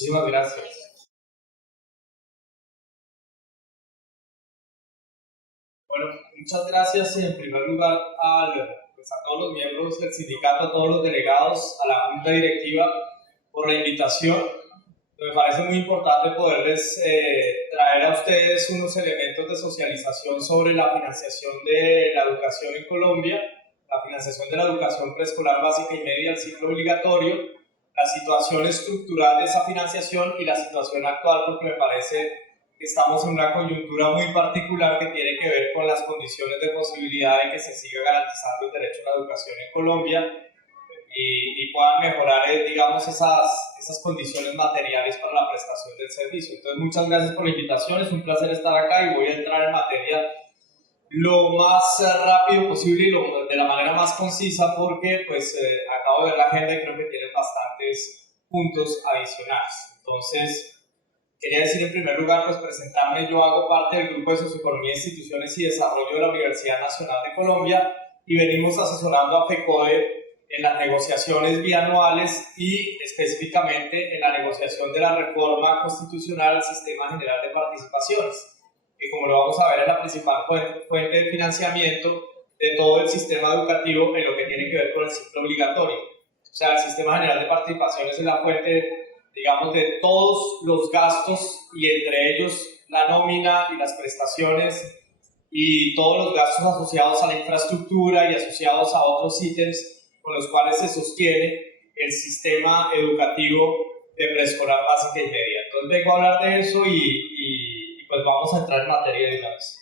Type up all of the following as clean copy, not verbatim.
Muchísimas gracias. Bueno, muchas gracias en primer lugar a todos los miembros del sindicato, a todos los delegados, a la junta directiva por la invitación. Me parece muy importante poderles traer a ustedes unos elementos de socialización sobre la financiación de la educación en Colombia, la financiación de la educación preescolar básica y media, el ciclo obligatorio, la situación estructural de esa financiación y la situación actual, porque me parece que estamos en una coyuntura muy particular que tiene que ver con las condiciones de posibilidad de que se siga garantizando el derecho a la educación en Colombia y puedan mejorar, digamos, esas condiciones materiales para la prestación del servicio. Entonces, muchas gracias por la invitación, es un placer estar acá y voy a entrar en materia lo más rápido posible y de la manera más concisa porque pues acabo de ver la agenda y creo que tienen bastantes puntos adicionales. Entonces, quería decir en primer lugar, pues presentarme, yo hago parte del Grupo de Socioeconomía, Instituciones y Desarrollo de la Universidad Nacional de Colombia y venimos asesorando a FECODE en las negociaciones bianuales y específicamente en la negociación de la reforma constitucional al Sistema General de Participaciones, que como lo vamos a ver es la principal fuente de financiamiento de todo el sistema educativo en lo que tiene que ver con el ciclo obligatorio. O sea, el Sistema General de Participaciones es la fuente, digamos, de todos los gastos y entre ellos la nómina y las prestaciones y todos los gastos asociados a la infraestructura y asociados a otros ítems con los cuales se sostiene el sistema educativo de preescolar básica y media. Entonces vengo a hablar de eso y pues vamos a entrar en materia de una vez.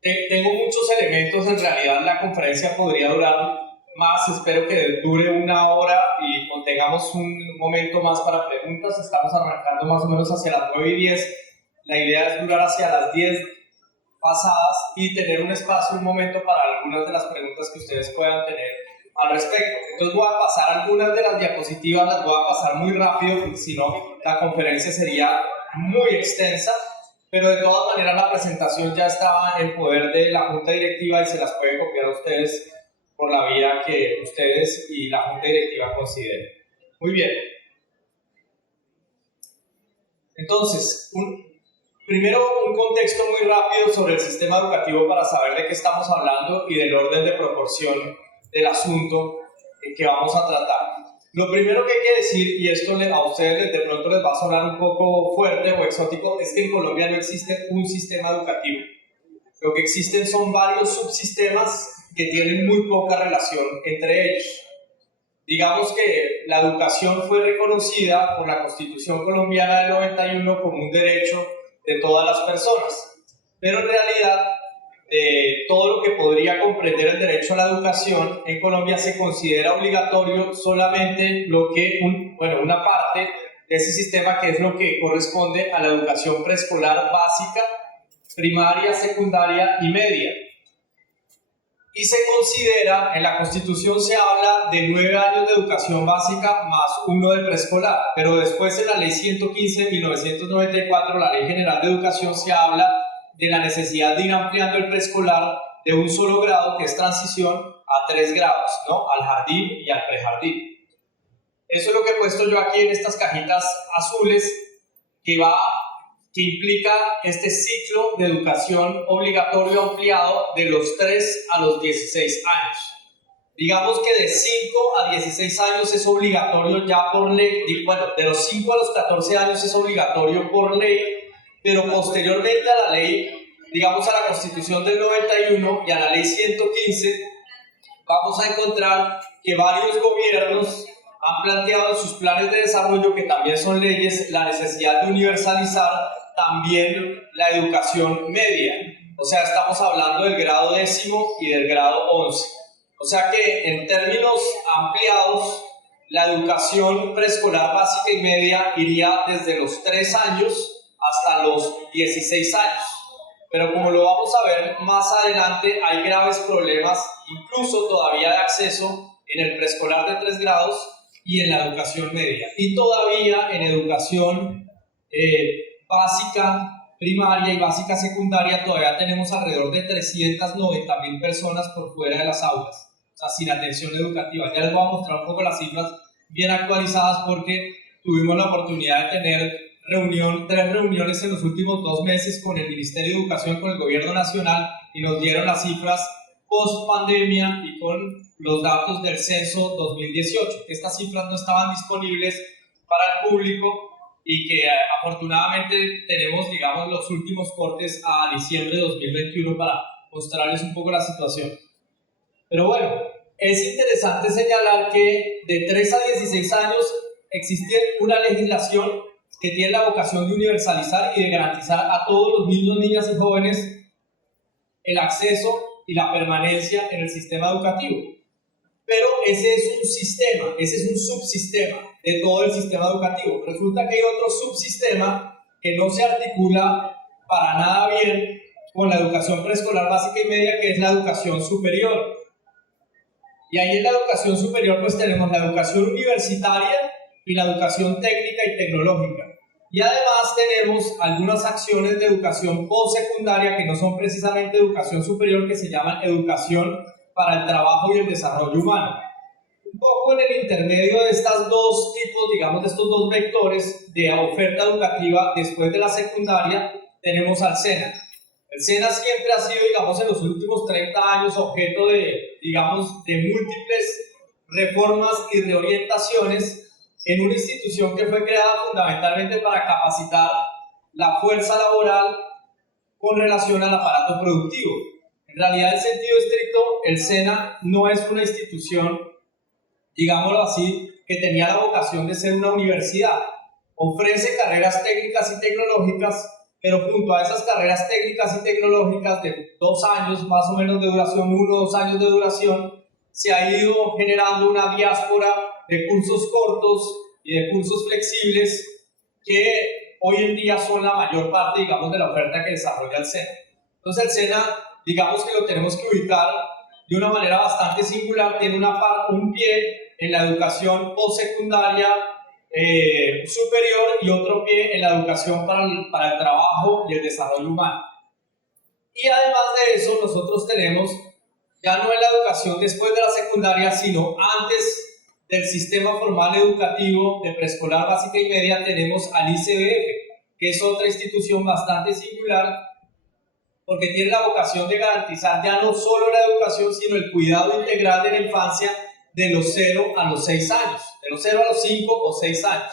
Tengo muchos elementos, en realidad la conferencia podría durar más, espero que dure 1 hora y tengamos un momento más para preguntas. Estamos arrancando más o menos hacia las 9:10, la idea es durar hacia las 10 pasadas y tener un espacio, un momento para algunas de las preguntas que ustedes puedan tener al respecto. Entonces voy a pasar algunas de las diapositivas, las voy a pasar muy rápido porque si no la conferencia sería muy extensa, pero de todas maneras la presentación ya estaba en poder de la junta directiva y se las puede copiar a ustedes por la vía que ustedes y la junta directiva consideren. Muy bien. Entonces, primero un contexto muy rápido sobre el sistema educativo para saber de qué estamos hablando y del orden de proporción del asunto que vamos a tratar. Lo primero que hay que decir, y esto a ustedes de pronto les va a sonar un poco fuerte o exótico, es que en Colombia no existe un sistema educativo. Lo que existen son varios subsistemas que tienen muy poca relación entre ellos. Digamos que la educación fue reconocida por la Constitución colombiana del 91 como un derecho de todas las personas, pero en realidad todo lo que podría comprender el derecho a la educación en Colombia se considera obligatorio solamente una parte de ese sistema, que es lo que corresponde a la educación preescolar básica, primaria, secundaria y media. Y se considera, en la Constitución se habla de 9 años de educación básica más 1 de preescolar, pero después en la Ley 115 de 1994, la Ley General de Educación, se habla de la necesidad de ir ampliando el preescolar de un solo grado, que es transición, a 3 grados, ¿no? Al jardín y al prejardín. Eso es lo que he puesto yo aquí en estas cajitas azules, que implica este ciclo de educación obligatorio ampliado de los 3 a los 16 años. Digamos que de 5 a 16 años es obligatorio ya por ley, de los 5 a los 14 años es obligatorio por ley, pero posteriormente a la ley, digamos a la Constitución del 91 y a la ley 115, vamos a encontrar que varios gobiernos han planteado en sus planes de desarrollo, que también son leyes, la necesidad de universalizar también la educación media. O sea, estamos hablando del grado 10º y del grado 11. O sea que en términos ampliados, la educación preescolar básica y media iría desde los 3 años hasta los 16 años. Pero como lo vamos a ver más adelante, hay graves problemas, incluso todavía de acceso en el preescolar de 3 grados y en la educación media. Y todavía en educación básica primaria y básica secundaria todavía tenemos alrededor de 390.000 personas por fuera de las aulas, o sea, sin atención educativa. Ya les voy a mostrar un poco las cifras bien actualizadas porque tuvimos la oportunidad de tener 3 reuniones en los últimos 2 meses con el Ministerio de Educación, con el Gobierno Nacional, y nos dieron las cifras post pandemia y con los datos del censo 2018. Estas cifras no estaban disponibles para el público y que afortunadamente tenemos, digamos, los últimos cortes a diciembre de 2021 para mostrarles un poco la situación. Pero bueno, es interesante señalar que de 3 a 16 años existe una legislación que tiene la vocación de universalizar y de garantizar a todos los niños, niñas y jóvenes el acceso y la permanencia en el sistema educativo. Pero ese es un sistema, ese es un subsistema de todo el sistema educativo. Resulta que hay otro subsistema que no se articula para nada bien con la educación preescolar básica y media, que es la educación superior. Y ahí en la educación superior pues tenemos la educación universitaria y la educación técnica y tecnológica. Y además tenemos algunas acciones de educación postsecundaria que no son precisamente educación superior, que se llaman educación para el trabajo y el desarrollo humano. Un poco en el intermedio de estos dos tipos, digamos, de estos dos vectores de oferta educativa después de la secundaria, tenemos al SENA. El SENA siempre ha sido, digamos, en los últimos 30 años objeto de, digamos, de múltiples reformas y reorientaciones en una institución que fue creada fundamentalmente para capacitar la fuerza laboral con relación al aparato productivo. En realidad, en sentido estricto, el SENA no es una institución, digámoslo así, que tenía la vocación de ser una universidad. Ofrece carreras técnicas y tecnológicas, pero junto a esas carreras técnicas y tecnológicas de 2 años más o menos de duración, 1 o 2 años de duración, se ha ido generando una diáspora de cursos cortos y de cursos flexibles que hoy en día son la mayor parte, digamos, de la oferta que desarrolla el SENA. Entonces el SENA, digamos que lo tenemos que ubicar de una manera bastante singular, tiene un pie en la educación postsecundaria superior y otro pie en la educación para el trabajo y el desarrollo humano. Y además de eso, nosotros tenemos ya no en la educación después de la secundaria, sino antes del sistema formal educativo de preescolar básica y media, tenemos al ICBF, que es otra institución bastante singular porque tiene la vocación de garantizar ya no solo la educación, sino el cuidado integral de la infancia de los 0 a los 6 años, de los 0 a los 5 o 6 años.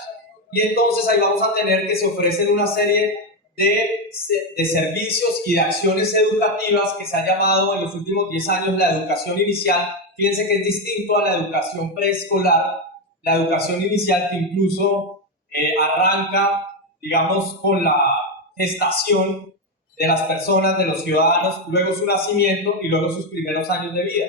Y entonces ahí vamos a tener que se ofrecen una serie de servicios y de acciones educativas que se ha llamado en los últimos 10 años la educación inicial. Fíjense que es distinto a la educación preescolar, la educación inicial que incluso arranca, digamos, con la gestación de las personas, de los ciudadanos, luego su nacimiento y luego sus primeros años de vida.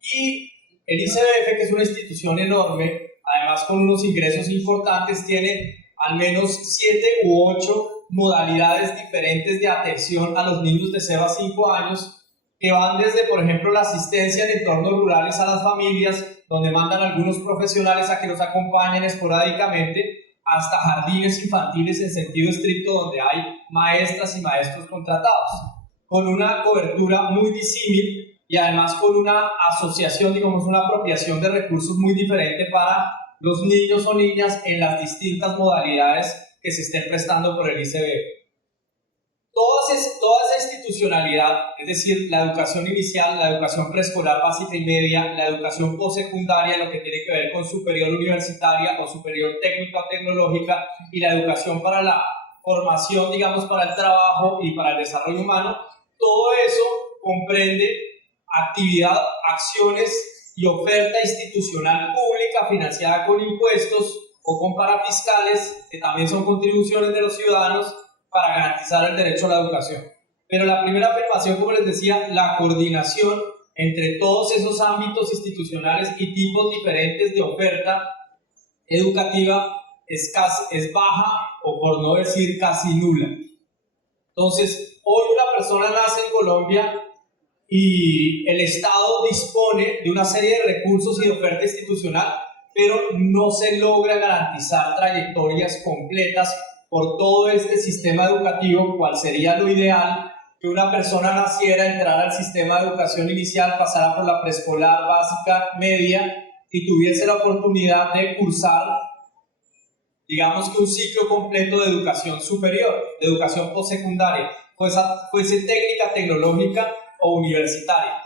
Y el ICBF, que es una institución enorme, además con unos ingresos importantes, tiene al menos 7 u 8 modalidades diferentes de atención a los niños de 0 a 5 años, que van desde, por ejemplo, la asistencia en entornos rurales a las familias, donde mandan algunos profesionales a que los acompañen esporádicamente, hasta jardines infantiles en sentido estricto, donde hay maestras y maestros contratados, con una cobertura muy disímil y además con una asociación, digamos, una apropiación de recursos muy diferente para los niños o niñas en las distintas modalidades que se estén prestando por el ICBF. Toda esa institucionalidad, es decir, la educación inicial, la educación preescolar básica y media, la educación postsecundaria, lo que tiene que ver con superior universitaria o superior técnica o tecnológica, y la educación para la formación, digamos, para el trabajo y para el desarrollo humano, todo eso comprende actividad, acciones y oferta institucional pública financiada con impuestos o con parafiscales, que también son contribuciones de los ciudadanos, para garantizar el derecho a la educación. Pero la primera afirmación, como les decía, la coordinación entre todos esos ámbitos institucionales y tipos diferentes de oferta educativa es baja, o por no decir casi nula. Entonces, hoy una persona nace en Colombia y el Estado dispone de una serie de recursos y de oferta institucional, pero no se logra garantizar trayectorias completas por todo este sistema educativo, cual sería lo ideal, que una persona naciera, entrara al sistema de educación inicial, pasara por la preescolar básica, media, y tuviese la oportunidad de cursar, digamos que un ciclo completo de educación superior, de educación postsecundaria, fuese técnica, tecnológica o universitaria,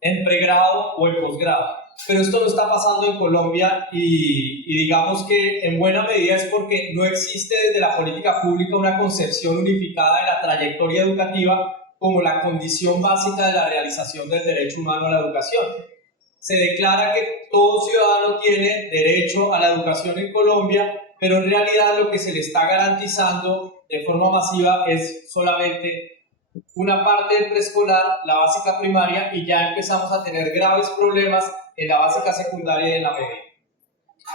en pregrado o en posgrado. Pero esto no está pasando en Colombia y digamos que en buena medida es porque no existe desde la política pública una concepción unificada de la trayectoria educativa como la condición básica de la realización del derecho humano a la educación. Se declara que todo ciudadano tiene derecho a la educación en Colombia, pero en realidad lo que se le está garantizando de forma masiva es solamente una parte del preescolar, la básica primaria, y ya empezamos a tener graves problemas en la básica secundaria y en la media.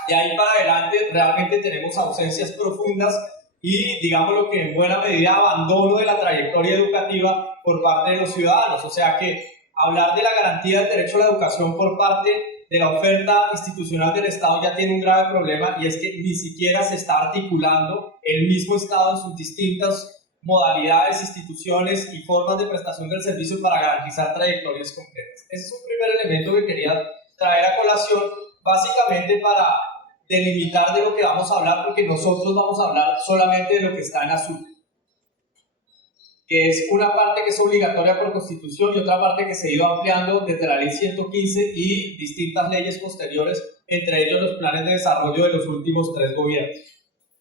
De ahí para adelante realmente tenemos ausencias profundas y, digamos, lo que en buena medida abandono de la trayectoria educativa por parte de los ciudadanos. O sea que hablar de la garantía del derecho a la educación por parte de la oferta institucional del Estado ya tiene un grave problema, y es que ni siquiera se está articulando el mismo Estado en sus distintas modalidades, instituciones y formas de prestación del servicio para garantizar trayectorias concretas. Ese es un primer elemento que quería traer a colación, básicamente para delimitar de lo que vamos a hablar, porque nosotros vamos a hablar solamente de lo que está en azul, que es una parte que es obligatoria por Constitución y otra parte que se ha ido ampliando desde la Ley 115 y distintas leyes posteriores, entre ellos los planes de desarrollo de los últimos 3 gobiernos.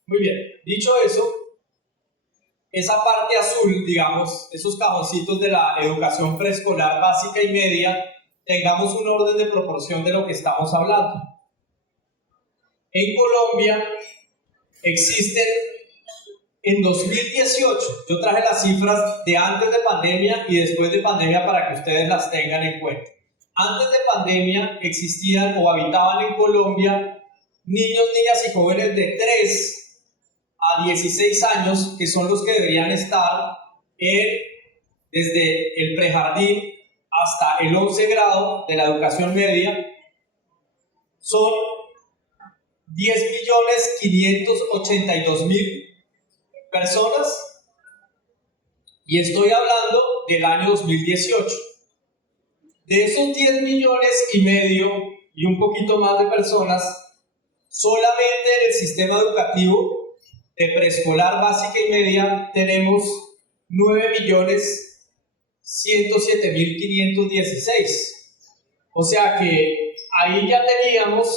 Muy bien, dicho eso, esa parte azul, digamos, esos cajoncitos de la educación preescolar básica y media, tengamos un orden de proporción de lo que estamos hablando. En Colombia existen, en 2018, yo traje las cifras de antes de pandemia y después de pandemia para que ustedes las tengan en cuenta. Antes de pandemia existían o habitaban en Colombia niños, niñas y jóvenes de 3 a 16 años, que son los que deberían estar desde el prejardín hasta el 11 grado de la educación media. Son 10.582.000 personas, y estoy hablando del año 2018. De esos 10 millones y medio y un poquito más de personas, solamente en el sistema educativo de preescolar básica y media tenemos 9.107.516. O sea que ahí ya teníamos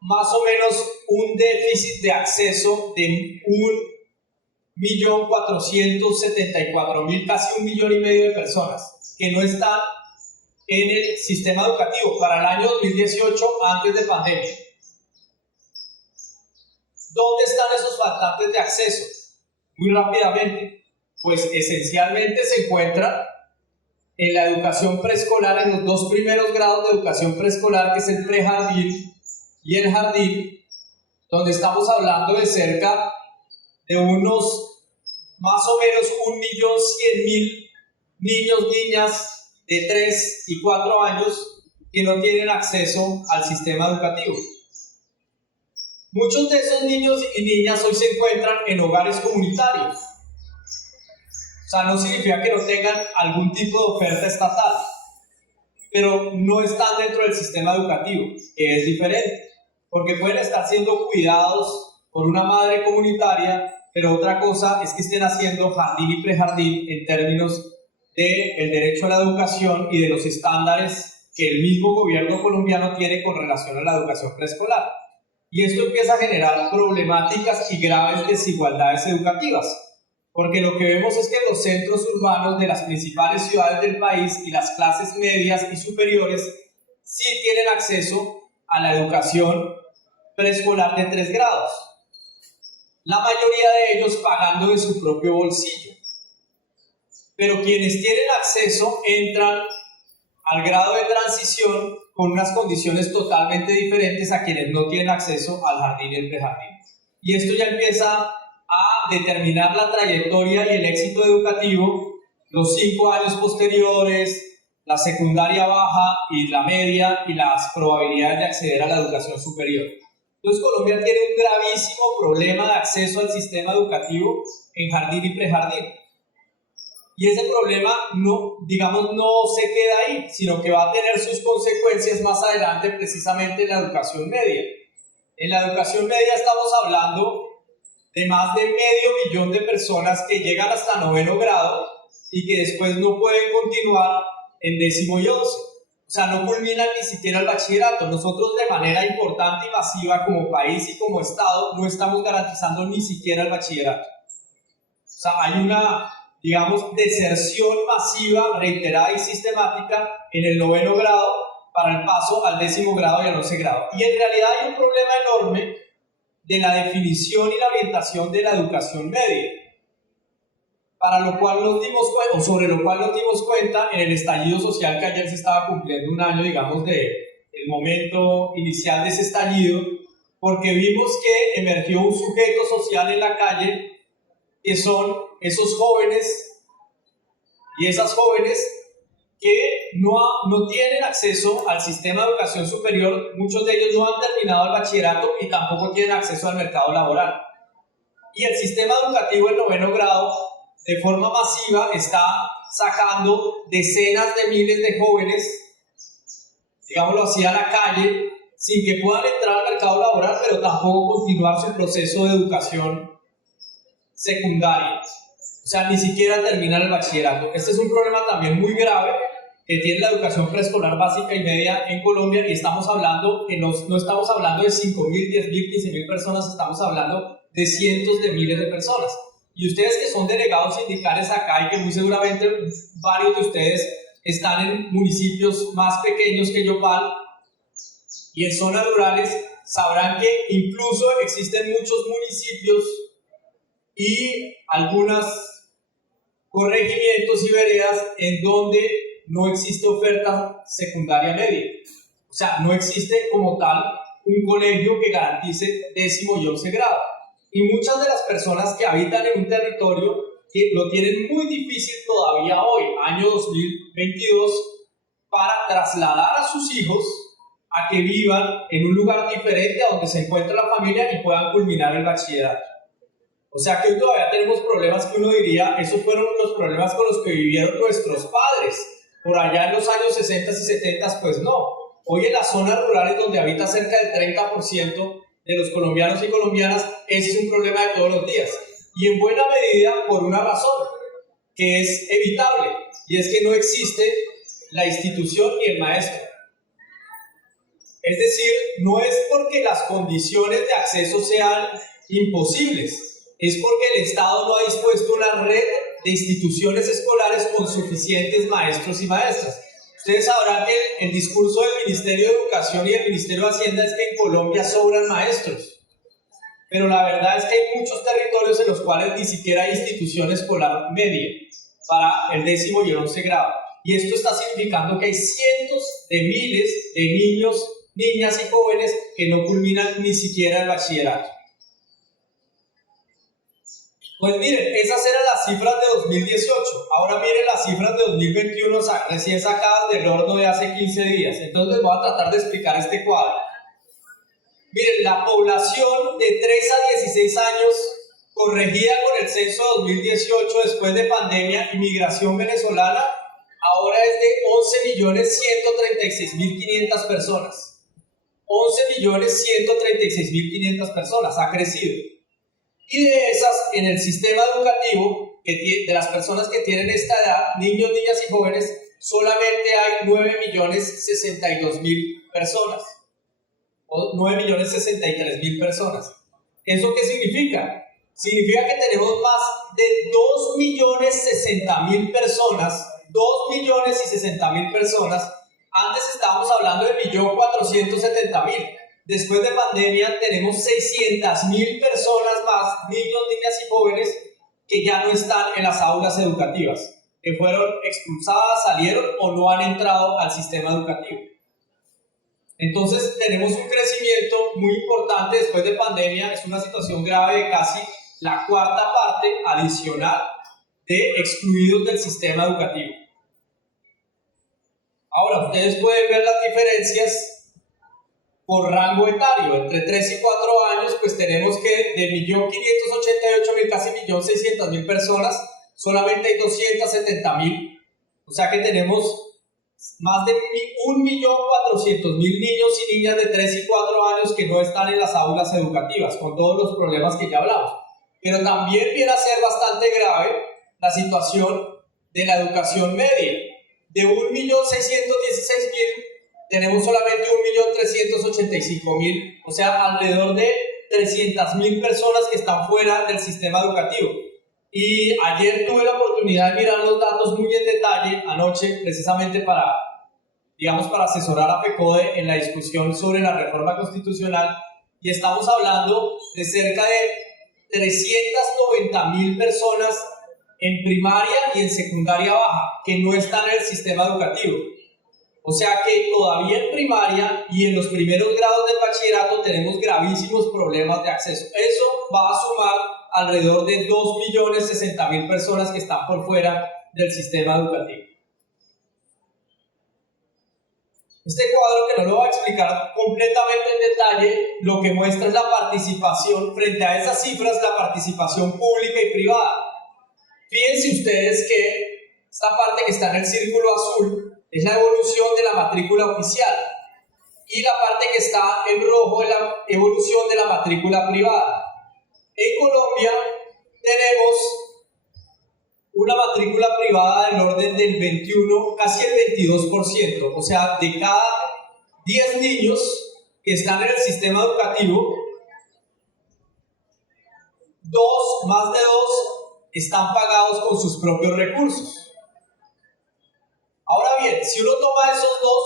más o menos un déficit de acceso de 1.474.000, casi 1,5 millones de personas que no están en el sistema educativo para el año 2018, antes de pandemia. ¿Dónde están esos faltantes de acceso? Muy rápidamente, pues esencialmente se encuentran en la educación preescolar, en los 2 primeros grados de educación preescolar, que es el prejardín y el jardín, donde estamos hablando de cerca de unos más o menos 1.100.000 niños, niñas de 3 y 4 años que no tienen acceso al sistema educativo. Muchos de esos niños y niñas hoy se encuentran en hogares comunitarios. O sea, no significa que no tengan algún tipo de oferta estatal, pero no están dentro del sistema educativo, que es diferente, porque pueden estar siendo cuidados por una madre comunitaria, pero otra cosa es que estén haciendo jardín y prejardín en términos del derecho a la educación y de los estándares que el mismo gobierno colombiano tiene con relación a la educación preescolar. Y esto empieza a generar problemáticas y graves desigualdades educativas, porque lo que vemos es que los centros urbanos de las principales ciudades del país y las clases medias y superiores sí tienen acceso a la educación preescolar de 3 grados. La mayoría de ellos pagando de su propio bolsillo. Pero quienes tienen acceso entran al grado de transición con unas condiciones totalmente diferentes a quienes no tienen acceso al jardín y el prejardín. Y esto ya empieza a determinar la trayectoria y el éxito educativo, los 5 años posteriores, la secundaria baja y la media, y las probabilidades de acceder a la educación superior. Entonces Colombia tiene un gravísimo problema de acceso al sistema educativo en jardín y prejardín. Y ese problema no, digamos, no se queda ahí, sino que va a tener sus consecuencias más adelante precisamente en la educación media. En la educación media estamos hablando de más de 500.000 de personas que llegan hasta 9º grado y que después no pueden continuar en 10º y 11. O sea, no culminan ni siquiera el bachillerato. Nosotros de manera importante y masiva como país y como Estado no estamos garantizando ni siquiera el bachillerato. O sea, hay una, digamos, deserción masiva, reiterada y sistemática en el 9º grado para el paso al 10º grado y al 11º grado. Y en realidad hay un problema enorme de la definición y la orientación de la educación media, para lo cual nos dimos cuenta, o sobre lo cual nos dimos cuenta en el estallido social que ayer se estaba cumpliendo un año, digamos, del momento inicial de ese estallido, porque vimos que emergió un sujeto social en la calle que son esos jóvenes y esas jóvenes que no tienen acceso al sistema de educación superior. Muchos de ellos no han terminado el bachillerato y tampoco tienen acceso al mercado laboral. Y el sistema educativo del 9º grado, de forma masiva, está sacando decenas de miles de jóvenes, digámoslo así, a la calle, sin que puedan entrar al mercado laboral, pero tampoco continuar su proceso de educación secundaria. O sea, ni siquiera terminar el bachillerato. Este es un problema también muy grave que tiene la educación preescolar básica y media en Colombia, y estamos hablando que no estamos hablando de 5.000, 10.000, 15.000 personas, estamos hablando de cientos de miles de personas. Y ustedes que son delegados sindicales acá y que muy seguramente varios de ustedes están en municipios más pequeños que Yopal y en zonas rurales, sabrán que incluso existen muchos municipios y algunos corregimientos y veredas en donde no existe oferta secundaria media. O sea, no existe como tal un colegio que garantice 10º y 11 grado. Y muchas de las personas que habitan en un territorio que lo tienen muy difícil todavía hoy, año 2022, para trasladar a sus hijos a que vivan en un lugar diferente a donde se encuentra la familia y puedan culminar el bachillerato. O sea que hoy todavía tenemos problemas que uno diría, esos fueron los problemas con los que vivieron nuestros padres. Por allá en los años 60 y 70, pues no. Hoy en las zonas rurales donde habita cerca del 30% de los colombianos y colombianas, ese es un problema de todos los días. Y en buena medida por una razón, que es evitable, y es que no existe la institución ni el maestro. Es decir, no es porque las condiciones de acceso sean imposibles, es porque el Estado no ha dispuesto una red de instituciones escolares con suficientes maestros y maestras. Ustedes sabrán que el discurso del Ministerio de Educación y del Ministerio de Hacienda es que en Colombia sobran maestros. Pero la verdad es que hay muchos territorios en los cuales ni siquiera hay institución escolar media para el 10º y el 11 grado. Y esto está significando que hay cientos de miles de niños, niñas y jóvenes que no culminan ni siquiera el bachillerato. Pues miren, esas eran las cifras de 2018. Ahora miren las cifras de 2021, recién sacadas del horno de hace 15 días. Entonces les voy a tratar de explicar este cuadro. Miren, la población de 3 a 16 años, corregida con el censo de 2018 después de pandemia y migración venezolana, ahora es de 11.136.500 personas. 11.136.500 personas, ha crecido. Y de esas, en el sistema educativo, de las personas que tienen esta edad, niños, niñas y jóvenes, solamente hay 9.062.000 personas, o 9.063.000 personas. ¿Eso qué significa? Significa que tenemos más de 2.060.000 personas, 2.060.000 personas. Antes estábamos hablando de 1.470.000. Después de pandemia tenemos 600.000 personas más, niños, niñas y jóvenes, que ya no están en las aulas educativas, que fueron expulsadas, salieron o no han entrado al sistema educativo. Entonces tenemos un crecimiento muy importante después de pandemia. Es una situación grave de casi la cuarta parte adicional de excluidos del sistema educativo. Ahora, ustedes pueden ver las diferencias por rango etario. Entre 3 y 4 años, pues tenemos que de 1.588.000, casi 1.600.000 personas solamente hay 270.000, o sea que tenemos más de 1.400.000 niños y niñas de 3 y 4 años que no están en las aulas educativas, con todos los problemas que ya hablamos. Pero también viene a ser bastante grave la situación de la educación media. De 1.616.000, tenemos solamente 1.385.000, o sea, alrededor de 300.000 personas que están fuera del sistema educativo. Y ayer tuve la oportunidad de mirar los datos muy en detalle, anoche, precisamente para asesorar a FECODE en la discusión sobre la reforma constitucional, y estamos hablando de cerca de 390.000 personas en primaria y en secundaria baja que no están en el sistema educativo. O sea que todavía en primaria y en los primeros grados del bachillerato tenemos gravísimos problemas de acceso. Eso va a sumar alrededor de 2.060.000 personas que están por fuera del sistema educativo. Este cuadro, que no lo voy a explicar completamente en detalle, lo que muestra es la participación, frente a esas cifras, la participación pública y privada. Fíjense ustedes que esta parte que está en el círculo azul es la evolución de la matrícula oficial, y la parte que está en rojo es la evolución de la matrícula privada. En Colombia tenemos una matrícula privada del orden del 21, casi el 22%, o sea, de cada 10 niños que están en el sistema educativo, más de dos están pagados con sus propios recursos. Ahora bien, si uno toma esos dos,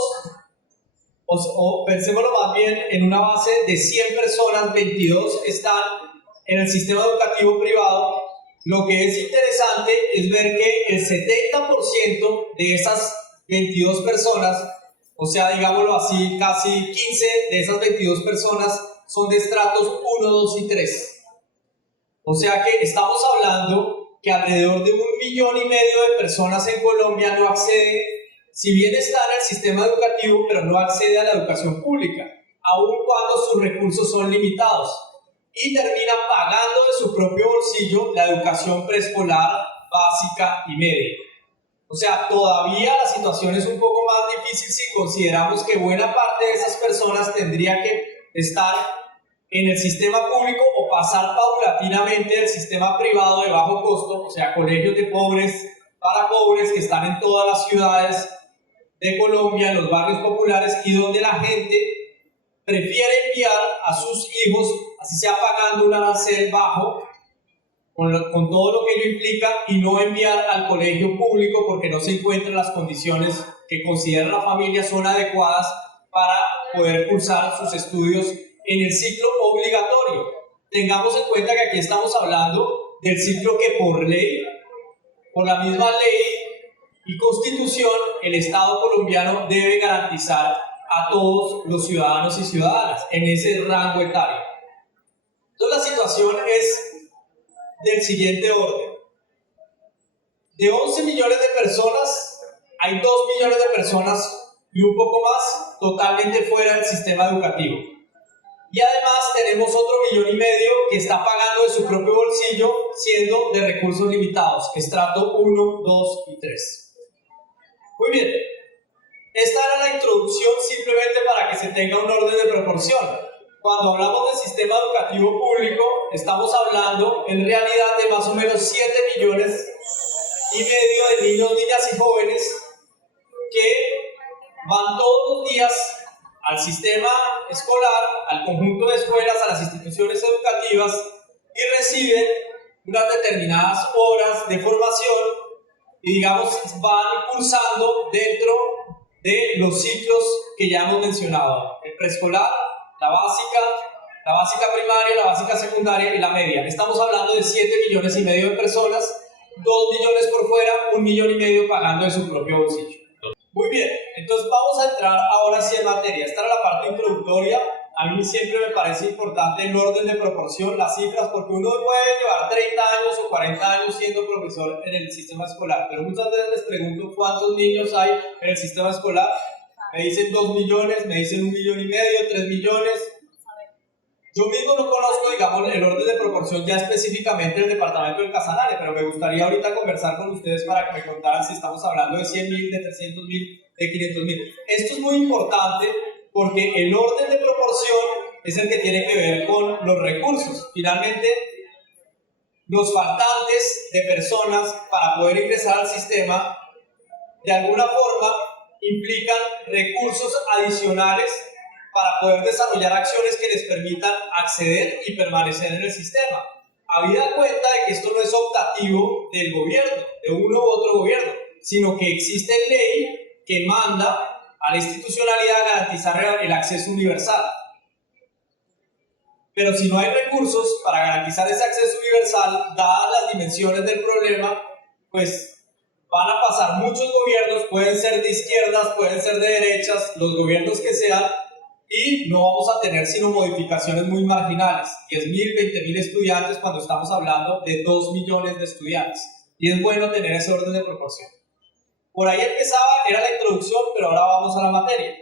o pensémoslo más bien en una base de 100 personas, 22 están en el sistema educativo privado, lo que es interesante es ver que el 70% de esas 22 personas, o sea, digámoslo así, casi 15 de esas 22 personas son de estratos 1, 2 y 3. O sea que estamos hablando que alrededor de 1,5 millones de personas en Colombia no acceden, si bien está en el sistema educativo, pero no accede a la educación pública, aun cuando sus recursos son limitados, y terminan pagando de su propio bolsillo la educación preescolar, básica y media. O sea, todavía la situación es un poco más difícil si consideramos que buena parte de esas personas tendría que estar en el sistema público o pasar paulatinamente del sistema privado de bajo costo, o sea, colegios de pobres para pobres que están en todas las ciudades de Colombia, en los barrios populares, y donde la gente prefiere enviar a sus hijos, así sea pagando un arancel bajo, con todo lo que ello implica, y no enviar al colegio público porque no se encuentran las condiciones que considera la familia son adecuadas para poder cursar sus estudios en el ciclo obligatorio. Tengamos en cuenta que aquí estamos hablando del ciclo que por ley, por la misma ley y constitución, el Estado colombiano debe garantizar a todos los ciudadanos y ciudadanas en ese rango etario. Entonces la situación es del siguiente orden. De 11 millones de personas, hay 2 millones de personas y un poco más totalmente fuera del sistema educativo. Y además tenemos otro 1,5 millones que está pagando de su propio bolsillo, siendo de recursos limitados, estrato 1, 2 y 3. Muy bien, esta era la introducción simplemente para que se tenga un orden de proporción. Cuando hablamos del sistema educativo público, estamos hablando en realidad de más o menos 7,5 millones de niños, niñas y jóvenes que van todos los días al sistema escolar, al conjunto de escuelas, a las instituciones educativas, y reciben unas determinadas horas de formación y, digamos, van cursando dentro de los ciclos que ya hemos mencionado: el preescolar, la básica primaria, la básica secundaria y la media. Estamos hablando de 7,5 millones de personas, 2 millones por fuera, 1,5 millones pagando de su propio bolsillo. Muy bien, entonces vamos a entrar ahora sí en materia. Esta era la parte introductoria. A mí siempre me parece importante el orden de proporción, las cifras, porque uno puede llevar 30 años o 40 años siendo profesor en el sistema escolar, pero muchas veces les pregunto cuántos niños hay en el sistema escolar. Me dicen 2 millones, me dicen 1,5 millones, 3 millones. Yo mismo no conozco, digamos, el orden de proporción ya específicamente del departamento del Casanare, pero me gustaría ahorita conversar con ustedes para que me contaran si estamos hablando de 100.000, de 300.000, de 500.000. Esto es muy importante porque el orden de proporción es el que tiene que ver con los recursos. Finalmente, los faltantes de personas para poder ingresar al sistema, de alguna forma, implican recursos adicionales para poder desarrollar acciones que les permitan acceder y permanecer en el sistema. Habida cuenta de que esto no es optativo del gobierno, de uno u otro gobierno, sino que existe ley que manda a la institucionalidad a garantizar el acceso universal. Pero si no hay recursos para garantizar ese acceso universal, dadas las dimensiones del problema, pues van a pasar muchos gobiernos, pueden ser de izquierdas, pueden ser de derechas, los gobiernos que sean, y no vamos a tener sino modificaciones muy marginales, 10.000, 20.000 estudiantes cuando estamos hablando de 2 millones de estudiantes. Y es bueno tener ese orden de proporción. Por ahí empezaba, era la introducción, pero ahora vamos a la materia.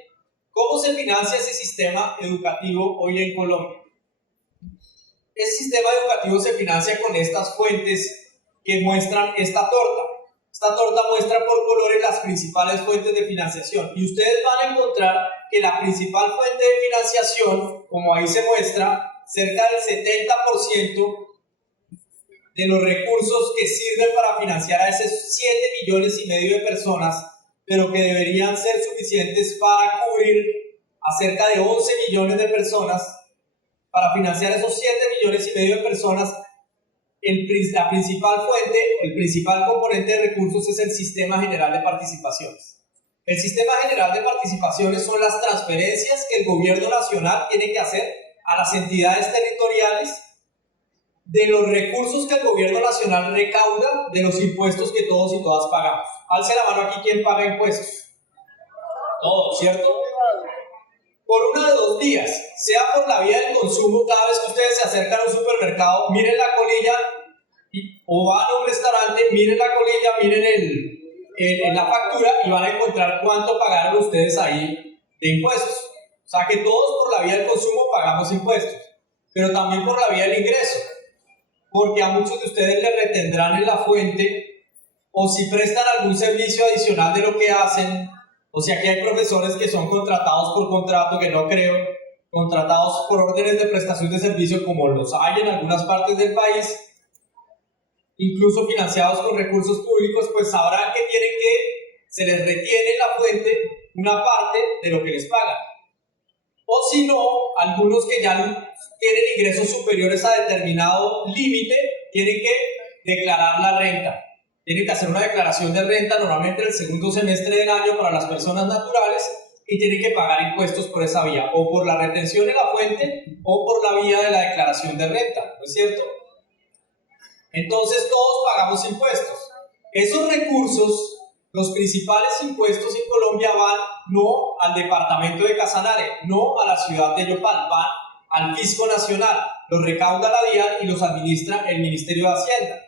¿Cómo se financia ese sistema educativo hoy en Colombia? Ese sistema educativo se financia con estas fuentes que muestran esta torta. Esta torta muestra por colores las principales fuentes de financiación. Y ustedes van a encontrar que la principal fuente de financiación, como ahí se muestra, cerca del 70% de los recursos que sirven para financiar a esos 7,5 millones de personas, pero que deberían ser suficientes para cubrir a cerca de 11 millones de personas, para financiar esos 7,5 millones de personas, la principal fuente, el principal componente de recursos es el Sistema General de Participaciones. El Sistema General de Participaciones son las transferencias que el gobierno nacional tiene que hacer a las entidades territoriales de los recursos que el gobierno nacional recauda de los impuestos que todos y todas pagamos. Alce la mano aquí, ¿quién paga impuestos? Todos, ¿cierto? Por una de 2 vías, sea por la vía del consumo. Cada vez que ustedes se acercan a un supermercado, miren la colilla, o van a un restaurante, miren la colilla, miren en la factura y van a encontrar cuánto pagaron ustedes ahí de impuestos. O sea que todos por la vía del consumo pagamos impuestos, pero también por la vía del ingreso, porque a muchos de ustedes les retendrán en la fuente, o si prestan algún servicio adicional de lo que hacen. O sea que hay profesores que son contratados por contrato, que no creo, contratados por órdenes de prestación de servicio, como los hay en algunas partes del país, incluso financiados con recursos públicos, pues sabrán que se les retiene en la fuente una parte de lo que les pagan. O si no, algunos que ya tienen ingresos superiores a determinado límite, tienen que declarar la renta. Tienen que hacer una declaración de renta normalmente en el segundo semestre del año para las personas naturales y tienen que pagar impuestos por esa vía, o por la retención en la fuente o por la vía de la declaración de renta, ¿no es cierto? Entonces todos pagamos impuestos. Esos recursos, los principales impuestos en Colombia van no al departamento de Casanare, no a la ciudad de Yopal, van al Fisco Nacional, los recauda la DIAN y los administra el Ministerio de Hacienda.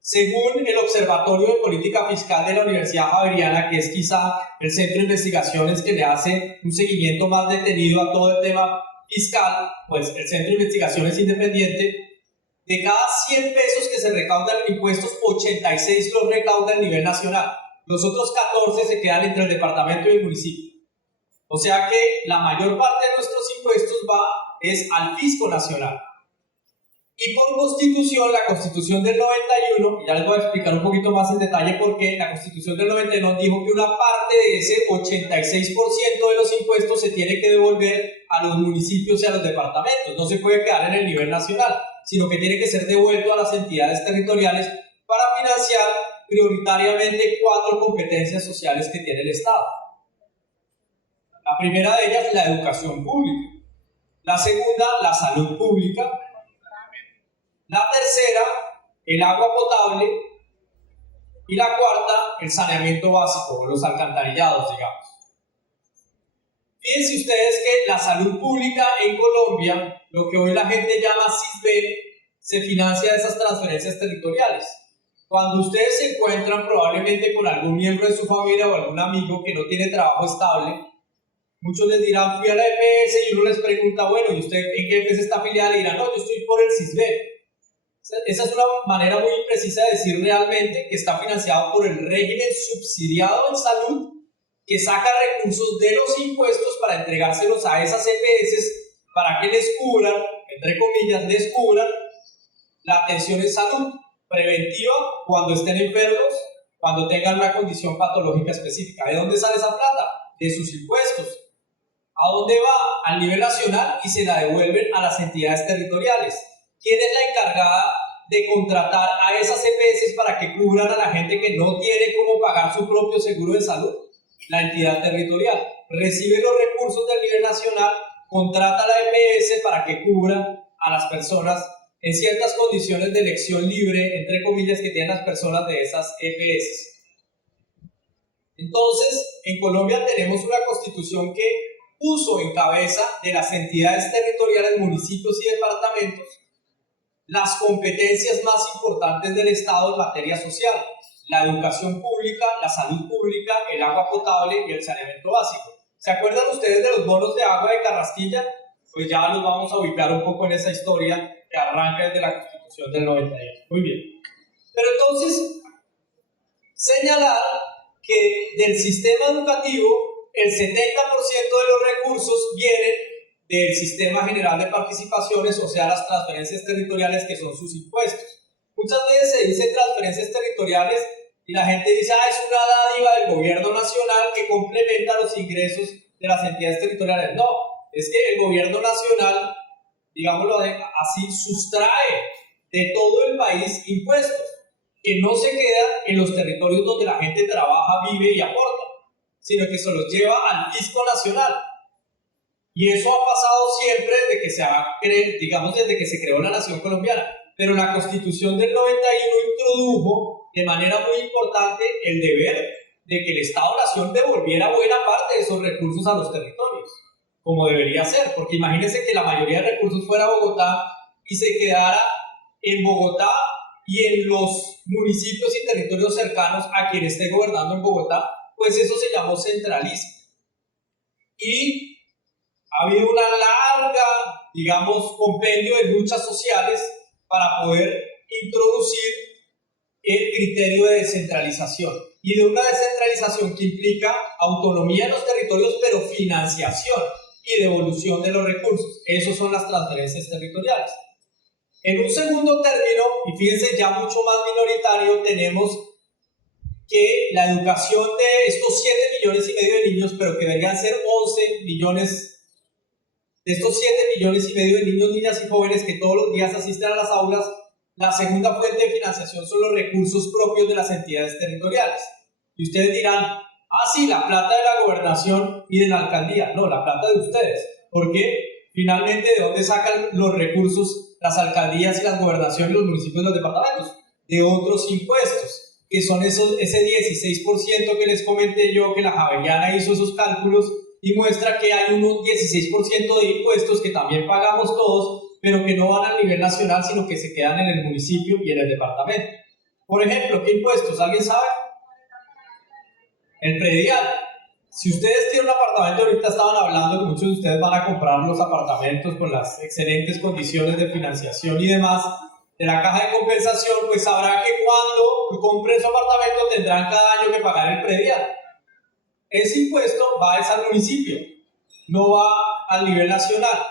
Según el Observatorio de Política Fiscal de la Universidad Javeriana, que es quizá el centro de investigaciones que le hace un seguimiento más detenido a todo el tema fiscal, pues el centro de investigaciones independiente, de cada 100 pesos que se recaudan en impuestos, 86 los recauda a nivel nacional. Los otros 14 se quedan entre el departamento y el municipio. O sea que la mayor parte de nuestros impuestos es al Fisco Nacional. Y por constitución, la Constitución del 91, y ya les voy a explicar un poquito más en detalle por qué, la Constitución del 91 dijo que una parte de ese 86% de los impuestos se tiene que devolver a los municipios y a los departamentos. No se puede quedar en el nivel nacional, sino que tiene que ser devuelto a las entidades territoriales para financiar prioritariamente 4 competencias sociales que tiene el Estado. La primera de ellas, la educación pública. La segunda, la salud pública. La tercera, el agua potable. Y la cuarta, el saneamiento básico, los alcantarillados, digamos. Fíjense ustedes que la salud pública en Colombia, lo que hoy la gente llama SISBEN, se financia de esas transferencias territoriales. Cuando ustedes se encuentran probablemente con algún miembro de su familia o algún amigo que no tiene trabajo estable, Muchos les dirán, fui a la EPS, y uno les pregunta, bueno, ¿y usted en qué EPS está afiliada? Le dirán, no, yo estoy por el CISBEN. Esa es una manera muy imprecisa de decir realmente que está financiado por el régimen subsidiado en salud, que saca recursos de los impuestos para entregárselos a esas EPS para que les cubran, entre comillas, les cubran la atención en salud preventiva cuando estén enfermos, cuando tengan una condición patológica específica. ¿De dónde sale esa plata? De sus impuestos. ¿A dónde va? Al nivel nacional y se la devuelven a las entidades territoriales. ¿Quién es la encargada de contratar a esas EPS para que cubran a la gente que no tiene cómo pagar su propio seguro de salud? La entidad territorial. Recibe los recursos del nivel nacional, contrata a la EPS para que cubra a las personas en ciertas condiciones de elección libre, entre comillas, que tienen las personas de esas EPS. Entonces, en Colombia tenemos una constitución que puso en cabeza de las entidades territoriales, municipios y departamentos las competencias más importantes del Estado en materia social: la educación pública, la salud pública, el agua potable y el saneamiento básico. ¿Se acuerdan ustedes de los bonos de agua de Carrasquilla? Pues ya los vamos a ubicar un poco en esa historia que arranca desde la Constitución del 98. Muy bien. Pero entonces, señalar que del sistema educativo el 70% de los recursos vienen del Sistema General de Participaciones, o sea, las transferencias territoriales, que son sus impuestos. Muchas veces se dice transferencias territoriales y la gente dice, es una dádiva del gobierno nacional que complementa los ingresos de las entidades territoriales. No, es que el gobierno nacional, digámoslo así, sustrae de todo el país impuestos que no se quedan en los territorios donde la gente trabaja, vive y aporta, sino que se los lleva al fisco nacional. Y eso ha pasado siempre desde que se creó la nación colombiana. Pero la Constitución del 91 introdujo de manera muy importante el deber de que el Estado-Nación devolviera buena parte de esos recursos a los territorios, como debería ser, porque imagínense que la mayoría de recursos fuera a Bogotá y se quedara en Bogotá y en los municipios y territorios cercanos a quien esté gobernando en Bogotá, pues eso se llamó centralismo. Y ha habido una larga, compendio de luchas sociales para poder introducir el criterio de descentralización, y de una descentralización que implica autonomía en los territorios, pero financiación y devolución de los recursos. Esas son las transferencias territoriales. En un segundo término, y fíjense ya mucho más minoritario, tenemos que la educación de estos 7,5 millones de niños, pero que deberían ser 11 millones, de estos 7,5 millones de niños, niñas y jóvenes que todos los días asisten a las aulas, la segunda fuente de financiación son los recursos propios de las entidades territoriales. Y ustedes dirán, sí, la plata de la gobernación y de la alcaldía. No, la plata de ustedes. Porque finalmente, ¿de dónde sacan los recursos las alcaldías y las gobernaciones, los municipios y los departamentos? De otros impuestos, que son ese 16% que les comenté yo, que la Javeriana hizo esos cálculos y muestra que hay un 16% de impuestos que también pagamos todos, pero que no van al nivel nacional, sino que se quedan en el municipio y en el departamento. Por ejemplo, ¿qué impuestos? ¿Alguien sabe? El predial. Si ustedes tienen un apartamento, ahorita estaban hablando que muchos de ustedes van a comprar los apartamentos con las excelentes condiciones de financiación y demás de la caja de compensación, pues sabrá que cuando compren su apartamento tendrán cada año que pagar el predial. Ese impuesto va al municipio, no va al nivel nacional.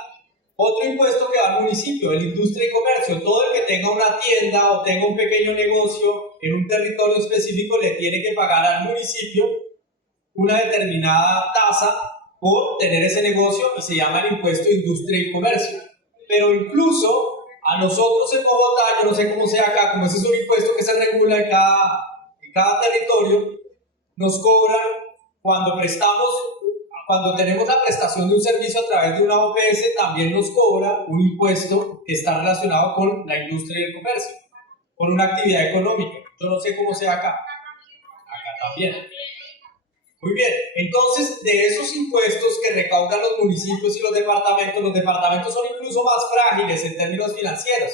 Otro impuesto que va al municipio, el industria y comercio. Todo el que tenga una tienda o tenga un pequeño negocio en un territorio específico le tiene que pagar al municipio una determinada tasa por tener ese negocio, y se llama el impuesto de industria y comercio. Pero incluso a nosotros en Bogotá, yo no sé cómo sea acá, como ese es un impuesto que se regula en cada territorio, nos cobran cuando tenemos la prestación de un servicio a través de una OPS, también nos cobra un impuesto que está relacionado con la industria y el comercio, con una actividad económica. Yo no sé cómo sea acá. Acá también. Muy bien, entonces de esos impuestos que recaudan los municipios y los departamentos son incluso más frágiles en términos financieros.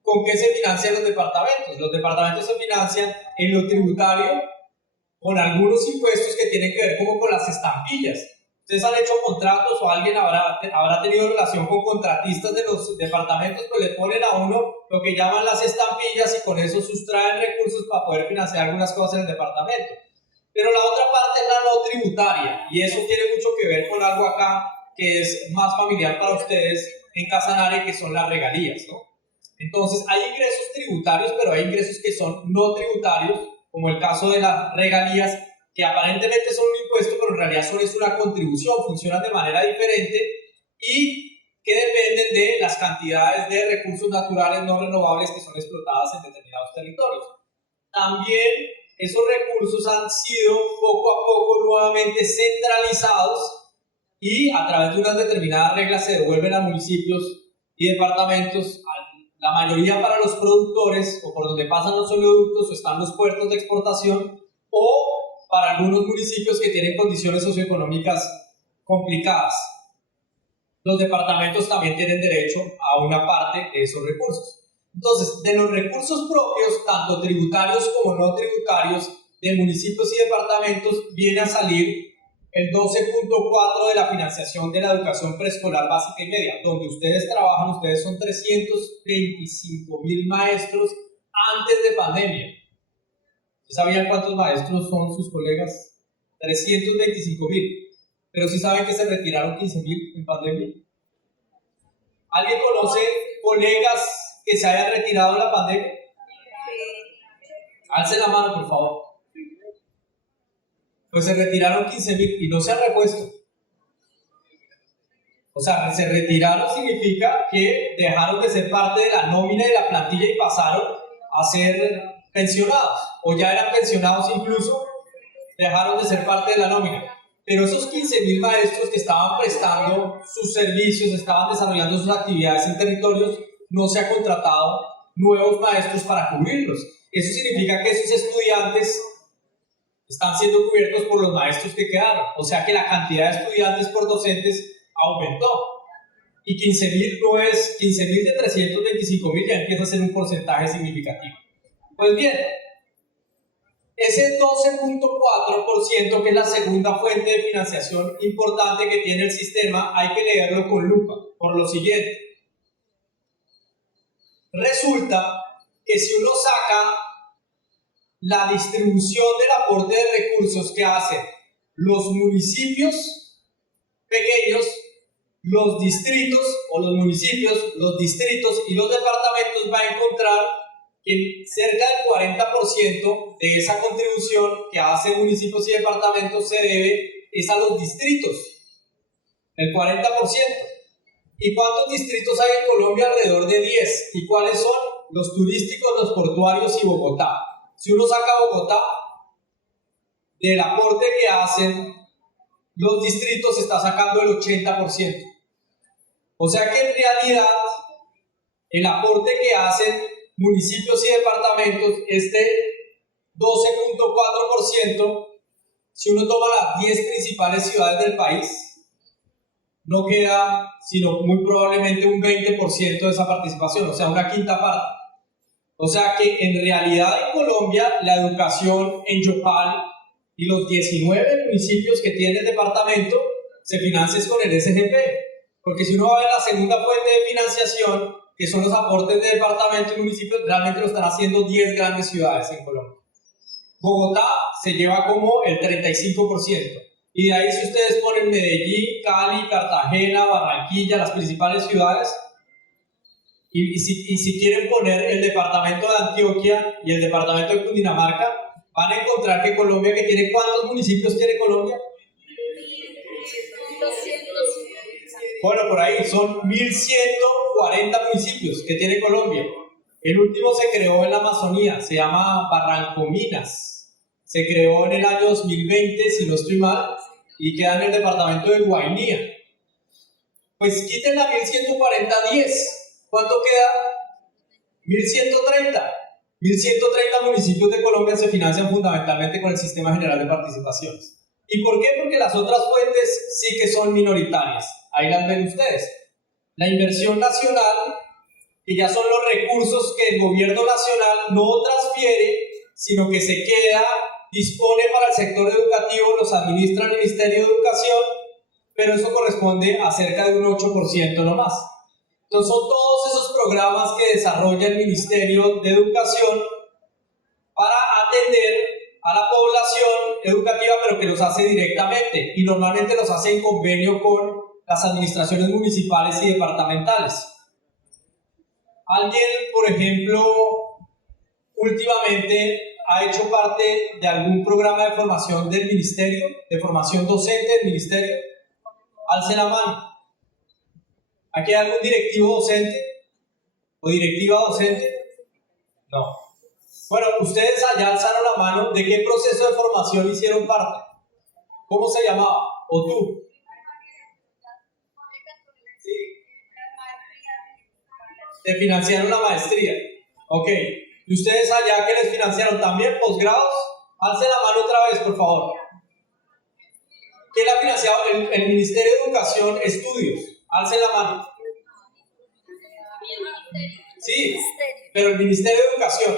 ¿Con qué se financian los departamentos? Los departamentos se financian en lo tributario con algunos impuestos que tienen que ver como con las estampillas. Ustedes han hecho contratos o alguien habrá tenido relación con contratistas de los departamentos, pues le ponen a uno lo que llaman las estampillas y con eso sustraen recursos para poder financiar algunas cosas en el departamento. Pero la otra parte es la no tributaria, y eso tiene mucho que ver con algo acá que es más familiar para ustedes en Casanare, que son las regalías, ¿no? Entonces hay ingresos tributarios, pero hay ingresos que son no tributarios, como el caso de las regalías, que aparentemente son un impuesto, pero en realidad es una contribución, funcionan de manera diferente y que dependen de las cantidades de recursos naturales no renovables que son explotadas en determinados territorios. También esos recursos han sido poco a poco nuevamente centralizados y a través de unas determinadas reglas se devuelven a municipios y departamentos, la mayoría para los productores o por donde pasan los oleoductos o están los puertos de exportación, o para algunos municipios que tienen condiciones socioeconómicas complicadas. Los departamentos también tienen derecho a una parte de esos recursos. Entonces, de los recursos propios, tanto tributarios como no tributarios, de municipios y departamentos, viene a salir el 12.4 de la financiación de la educación preescolar básica y media, donde ustedes trabajan. Ustedes son 325.000 maestros antes de pandemia. ¿Sabían cuántos maestros son sus colegas? 325.000. Pero ¿sí saben que se retiraron 15.000 en pandemia? ¿Alguien conoce colegas que se hayan retirado en la pandemia? Alcen la mano, por favor. Pues se retiraron 15.000 y no se han repuesto. O sea, se retiraron significa que dejaron de ser parte de la nómina de la plantilla y pasaron a ser pensionados, o ya eran pensionados incluso, dejaron de ser parte de la nómina. Pero esos 15.000 maestros que estaban prestando sus servicios, estaban desarrollando sus actividades en territorios, no se ha contratado nuevos maestros para cubrirlos. Eso significa que esos estudiantes están siendo cubiertos por los maestros que quedaron, o sea que la cantidad de estudiantes por docentes aumentó. Y 15.000 no es 15.000 de 325.000, ya empieza a ser un porcentaje significativo. Pues bien, ese 12.4%, que es la segunda fuente de financiación importante que tiene el sistema, hay que leerlo con lupa, por lo siguiente. Resulta que si uno saca la distribución del aporte de recursos que hacen los municipios pequeños, los distritos o los municipios, los distritos y los departamentos, va a encontrar que cerca del 40% de esa contribución que hacen municipios y departamentos se debe es a los distritos, el 40%. ¿Y cuántos distritos hay en Colombia? Alrededor de 10. ¿Y cuáles son? Los turísticos, los portuarios y Bogotá. Si uno saca Bogotá, del aporte que hacen los distritos está sacando el 80%. O sea que en realidad el aporte que hacen municipios y departamentos es de 12.4%. Si uno toma las 10 principales ciudades del país, no queda sino muy probablemente un 20% de esa participación, o sea, una quinta parte. O sea que en realidad en Colombia la educación en Yopal y los 19 municipios que tiene el departamento se financian con el SGP, porque si uno va a ver la segunda fuente de financiación, que son los aportes de departamentos y municipios, realmente lo están haciendo 10 grandes ciudades en Colombia. Bogotá se lleva como el 35%, y de ahí si ustedes ponen Medellín, Cali, Cartagena, Barranquilla, las principales ciudades, y si quieren poner el departamento de Antioquia y el departamento de Cundinamarca, van a encontrar que Colombia, que tiene, ¿cuántos municipios tiene Colombia? 200. Bueno, por ahí son 1.140 municipios que tiene Colombia. El último se creó en la Amazonía, se llama Barrancominas. Se creó en el año 2020, si no estoy mal, y queda en el departamento de Guainía. Pues quiten la 1.140, 10. ¿Cuánto queda? 1.130. 1.130 municipios de Colombia se financian fundamentalmente con el Sistema General de Participaciones. ¿Y por qué? Porque las otras fuentes sí que son minoritarias. Ahí las ven ustedes. La inversión nacional, que ya son los recursos que el gobierno nacional no transfiere, sino que se queda, dispone para el sector educativo, los administra el Ministerio de Educación, pero eso corresponde a cerca de un 8% nomás. Entonces son todos esos programas que desarrolla el Ministerio de Educación para atender a la población educativa, pero que los hace directamente y normalmente los hace en convenio con las administraciones municipales y departamentales. ¿Alguien, por ejemplo, últimamente ha hecho parte de algún programa de formación del ministerio, de formación docente del ministerio? Alce la mano. ¿Aquí hay algún directivo docente o directiva docente? No. Bueno, ustedes allá alzaron la mano. ¿De qué proceso de formación hicieron parte? ¿Cómo se llamaba? ¿O tú? Sí. Te financiaron la maestría. Ok. ¿Y ustedes allá que les financiaron también posgrados? Alce la mano otra vez, por favor. ¿Quién ha financiado? El Ministerio de Educación, estudios. Alce la mano. Sí, pero el Ministerio de Educación.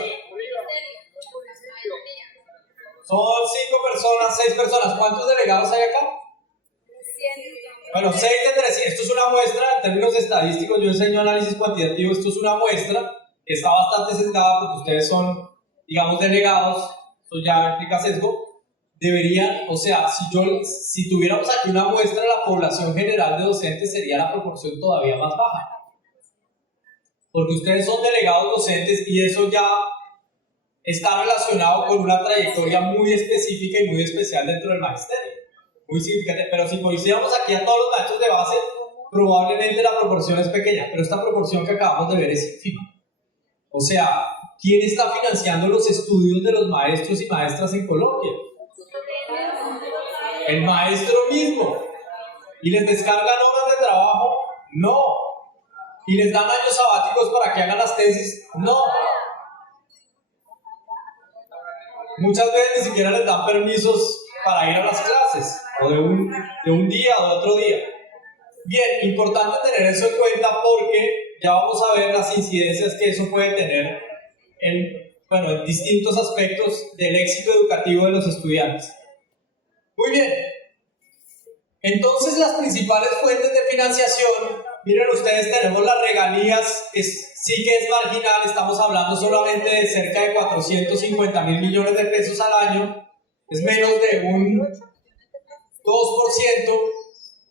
Son 5 personas, 6 personas. ¿Cuántos delegados hay acá? Bueno, 6 de 300. Esto es una muestra, en términos estadísticos, yo enseño análisis cuantitativo, esto es una muestra que está bastante sesgada porque ustedes son, digamos, delegados, eso ya implica sesgo. Deberían, o sea, si tuviéramos aquí una muestra de la población general de docentes, sería la proporción todavía más baja. Porque ustedes son delegados docentes y eso ya está relacionado con una trayectoria muy específica y muy especial dentro del magisterio. Muy significativa. Pero si hiciéramos aquí a todos los maestros de base, probablemente la proporción es pequeña, pero esta proporción que acabamos de ver es ínfima. O sea, ¿quién está financiando los estudios de los maestros y maestras en Colombia? El maestro mismo. ¿Y les descargan horas de trabajo? No. ¿Y les dan años sabáticos para que hagan las tesis? No. Muchas veces ni siquiera les dan permisos para ir a las clases, o de un día o de otro día. Bien, importante tener eso en cuenta porque ya vamos a ver las incidencias que eso puede tener en distintos aspectos del éxito educativo de los estudiantes. Muy bien. Entonces, las principales fuentes de financiación, miren ustedes, tenemos las regalías, que sí que es marginal, estamos hablando solamente de cerca de 450.000 millones de pesos al año, es menos de un 2%.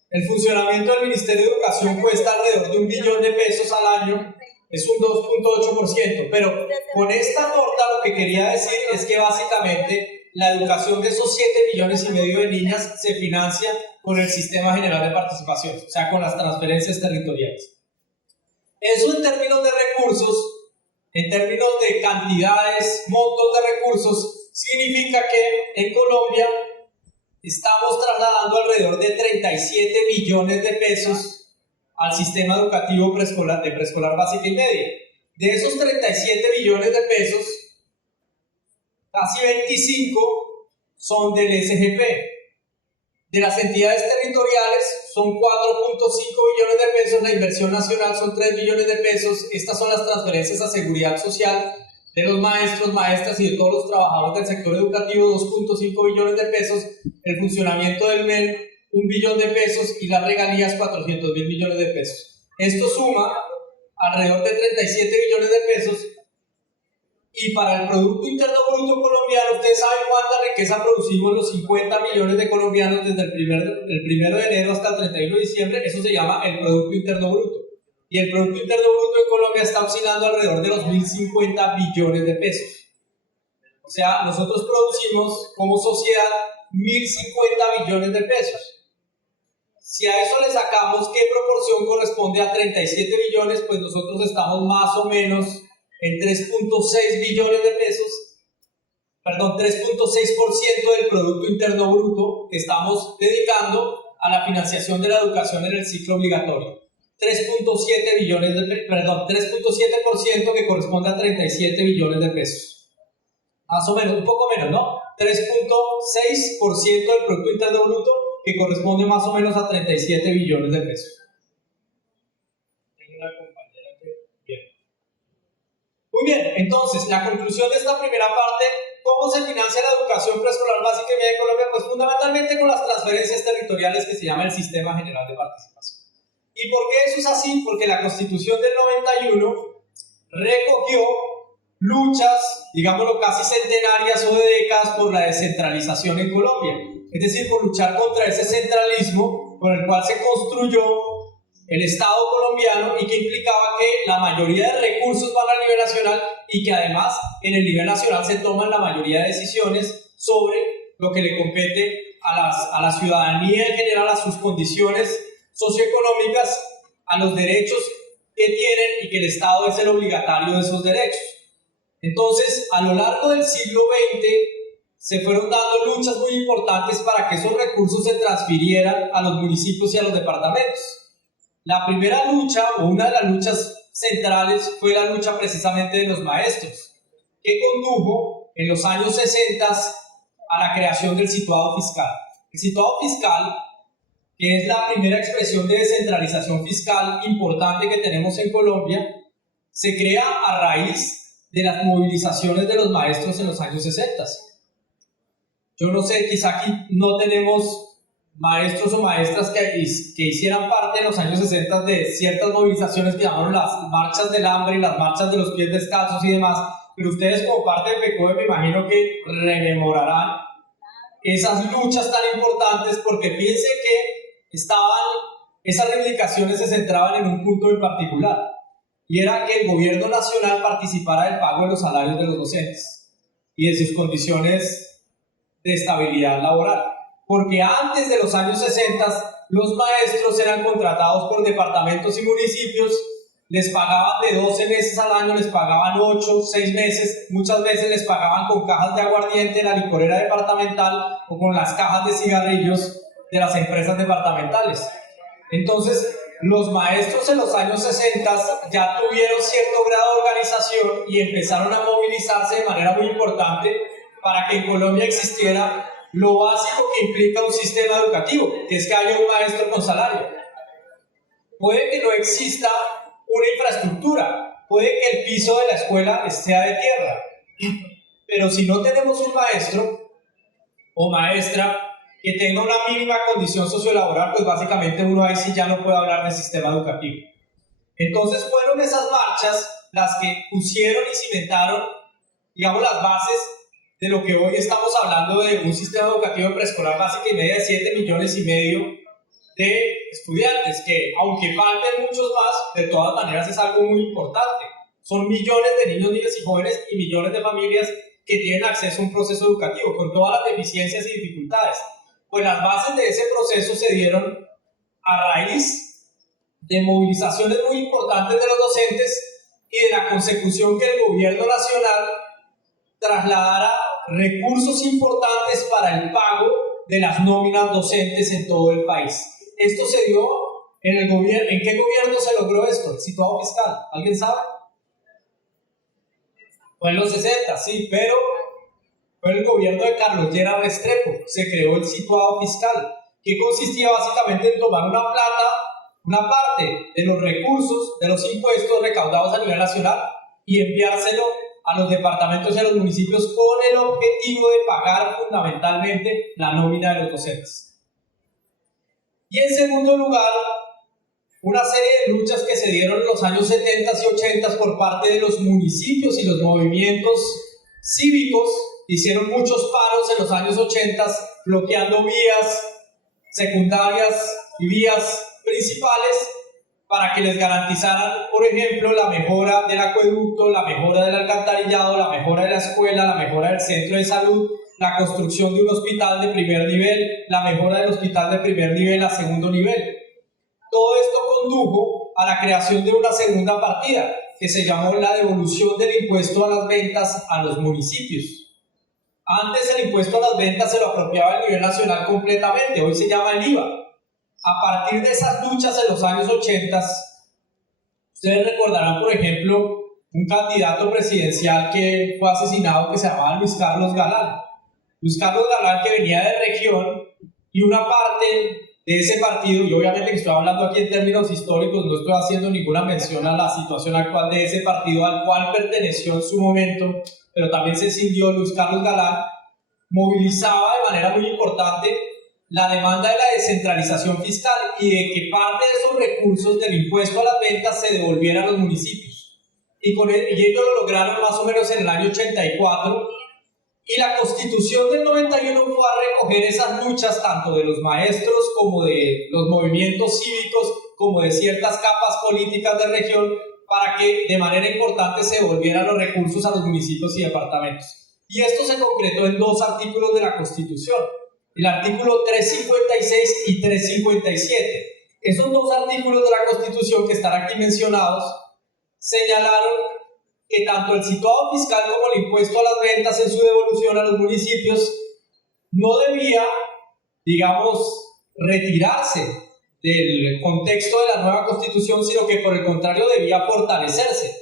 El funcionamiento del Ministerio de Educación cuesta alrededor de 1 billón de pesos al año, es un 2.8%, pero con esta nota lo que quería decir es que básicamente la educación de esos 7,5 millones de niñas se financia con el Sistema General de Participación, o sea, con las transferencias territoriales. Eso en términos de recursos, en términos de cantidades, montos de recursos, significa que en Colombia estamos trasladando alrededor de 37 billones de pesos al sistema educativo preescolar, de preescolar básica y media. De esos 37 billones de pesos, casi 25 son del SGP. De las entidades territoriales son 4.5 billones de pesos, la inversión nacional son 3 billones de pesos, estas son las transferencias a seguridad social de los maestros, maestras y de todos los trabajadores del sector educativo, 2.5 billones de pesos, el funcionamiento del MEN, 1 billón de pesos y las regalías 400.000 millones de pesos. Esto suma alrededor de 37 billones de pesos. Y para el Producto Interno Bruto colombiano, ustedes saben cuánta riqueza producimos los 50 millones de colombianos desde el 1 de enero hasta el 31 de diciembre, eso se llama el Producto Interno Bruto. Y el Producto Interno Bruto en Colombia está oscilando alrededor de los 1.050 billones de pesos. O sea, nosotros producimos como sociedad 1.050 billones de pesos. Si a eso le sacamos qué proporción corresponde a 37 billones, pues nosotros estamos más o menos en 3.6 billones de pesos, perdón, 3.6% del Producto Interno Bruto que estamos dedicando a la financiación de la educación en el ciclo obligatorio. 3.7 billones de, perdón, 3.7% que corresponde a 37 billones de pesos. Más o menos, un poco menos, ¿no? 3.6% del Producto Interno Bruto que corresponde más o menos a 37 billones de pesos. Muy bien, entonces, la conclusión de esta primera parte, ¿Cómo se financia la educación preescolar básica y media en Colombia? Pues fundamentalmente con las transferencias territoriales que se llama el Sistema General de Participación. ¿Y por qué eso es así? Porque la Constitución del 91 recogió luchas, digámoslo, casi centenarias o de décadas por la descentralización en Colombia. Es decir, por luchar contra ese centralismo con el cual se construyó el Estado colombiano y que implicaba que la mayoría de recursos van al nivel nacional y que además en el nivel nacional se toman la mayoría de decisiones sobre lo que le compete a la ciudadanía en general, a sus condiciones socioeconómicas, a los derechos que tienen y que el Estado es el obligatario de esos derechos. Entonces, a lo largo del siglo XX se fueron dando luchas muy importantes para que esos recursos se transfirieran a los municipios y a los departamentos. La primera lucha, o una de las luchas centrales, fue la lucha precisamente de los maestros, que condujo en los años 60 a la creación del situado fiscal. El situado fiscal, que es la primera expresión de descentralización fiscal importante que tenemos en Colombia, se crea a raíz de las movilizaciones de los maestros en los años 60. Yo no sé, quizá aquí no tenemos maestros o maestras que hicieran parte en los años 60 de ciertas movilizaciones que llamaron las marchas del hambre y las marchas de los pies descalzos y demás, pero ustedes como parte del PECODE me imagino que rememorarán esas luchas tan importantes, porque fíjense que esas reivindicaciones se centraban en un punto en particular, y era que el gobierno nacional participara del pago de los salarios de los docentes y de sus condiciones de estabilidad laboral. Porque antes de los años 60 los maestros eran contratados por departamentos y municipios, les pagaban de 12 meses al año, les pagaban 8, 6 meses, muchas veces les pagaban con cajas de aguardiente en la licorera departamental o con las cajas de cigarrillos de las empresas departamentales. Entonces, los maestros en los años 60 ya tuvieron cierto grado de organización y empezaron a movilizarse de manera muy importante para que en Colombia existiera lo básico que implica un sistema educativo, que es que haya un maestro con salario. Puede que no exista una infraestructura, puede que el piso de la escuela sea de tierra, pero si no tenemos un maestro o maestra que tenga una mínima condición sociolaboral, pues básicamente uno ahí sí ya no puede hablar de sistema educativo. Entonces fueron esas marchas las que pusieron y cimentaron, digamos, las bases de lo que hoy estamos hablando de un sistema educativo preescolar básico y media de 7,5 millones de estudiantes, que aunque falten muchos más, de todas maneras es algo muy importante. Son millones de niños, niñas y jóvenes y millones de familias que tienen acceso a un proceso educativo con todas las deficiencias y dificultades. Pues las bases de ese proceso se dieron a raíz de movilizaciones muy importantes de los docentes y de la consecución que el gobierno nacional trasladara recursos importantes para el pago de las nóminas docentes en todo el país. Esto se dio en el gobierno. ¿En qué gobierno se logró esto? El situado fiscal. ¿Alguien sabe? Fue en los 60, sí, pero fue el gobierno de Carlos Lleras Restrepo. Se creó el situado fiscal, que consistía básicamente en tomar una parte de los recursos, de los impuestos recaudados a nivel nacional y enviárselo a los departamentos y a los municipios con el objetivo de pagar fundamentalmente la nómina de los docentes. Y en segundo lugar, una serie de luchas que se dieron en los años 70 y 80 por parte de los municipios y los movimientos cívicos. Hicieron muchos paros en los años 80 bloqueando vías secundarias y vías principales para que les garantizaran, por ejemplo, la mejora del acueducto, la mejora del alcantarillado, la mejora de la escuela, la mejora del centro de salud, la construcción de un hospital de primer nivel, la mejora del hospital de primer nivel a segundo nivel. Todo esto condujo a la creación de una segunda partida, que se llamó la devolución del impuesto a las ventas a los municipios. Antes el impuesto a las ventas se lo apropiaba el nivel nacional completamente, hoy se llama el IVA. A partir de esas luchas en los años 80, ustedes recordarán, por ejemplo, un candidato presidencial que fue asesinado que se llamaba Luis Carlos Galán. Luis Carlos Galán, que venía de región, y una parte de ese partido, y obviamente que estoy hablando aquí en términos históricos, no estoy haciendo ninguna mención a la situación actual de ese partido al cual perteneció en su momento, pero también se cindió Luis Carlos Galán, movilizaba de manera muy importante la demanda de la descentralización fiscal y de que parte de esos recursos del impuesto a las ventas se devolvieran a los municipios. Y ellos lo lograron más o menos en el año 84, y la Constitución del 91 fue a recoger esas luchas tanto de los maestros como de los movimientos cívicos, como de ciertas capas políticas de región, para que de manera importante se devolvieran los recursos a los municipios y departamentos. Y esto se concretó en dos artículos de la Constitución, el artículo 356 y 357. Esos dos artículos de la Constitución que están aquí mencionados señalaron que tanto el situado fiscal como el impuesto a las ventas en su devolución a los municipios no debía, digamos, retirarse del contexto de la nueva Constitución, sino que por el contrario debía fortalecerse.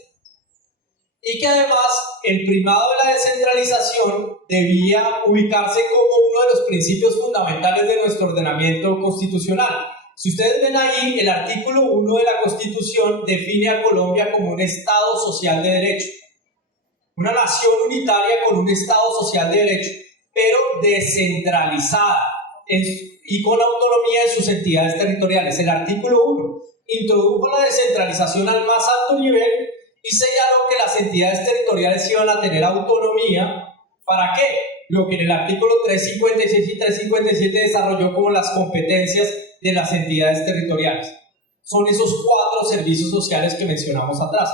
Y que además el primado de la descentralización debía ubicarse como uno de los principios fundamentales de nuestro ordenamiento constitucional. Si ustedes ven ahí, el artículo 1 de la Constitución define a Colombia como un Estado social de derecho, una nación unitaria con un Estado social de derecho, pero descentralizada y con autonomía de sus entidades territoriales. El artículo 1 introdujo la descentralización al más alto nivel y señaló que las entidades territoriales iban a tener autonomía. ¿Para qué? Lo que en el artículo 356 y 357 desarrolló como las competencias de las entidades territoriales. Son esos 4 servicios sociales que mencionamos atrás.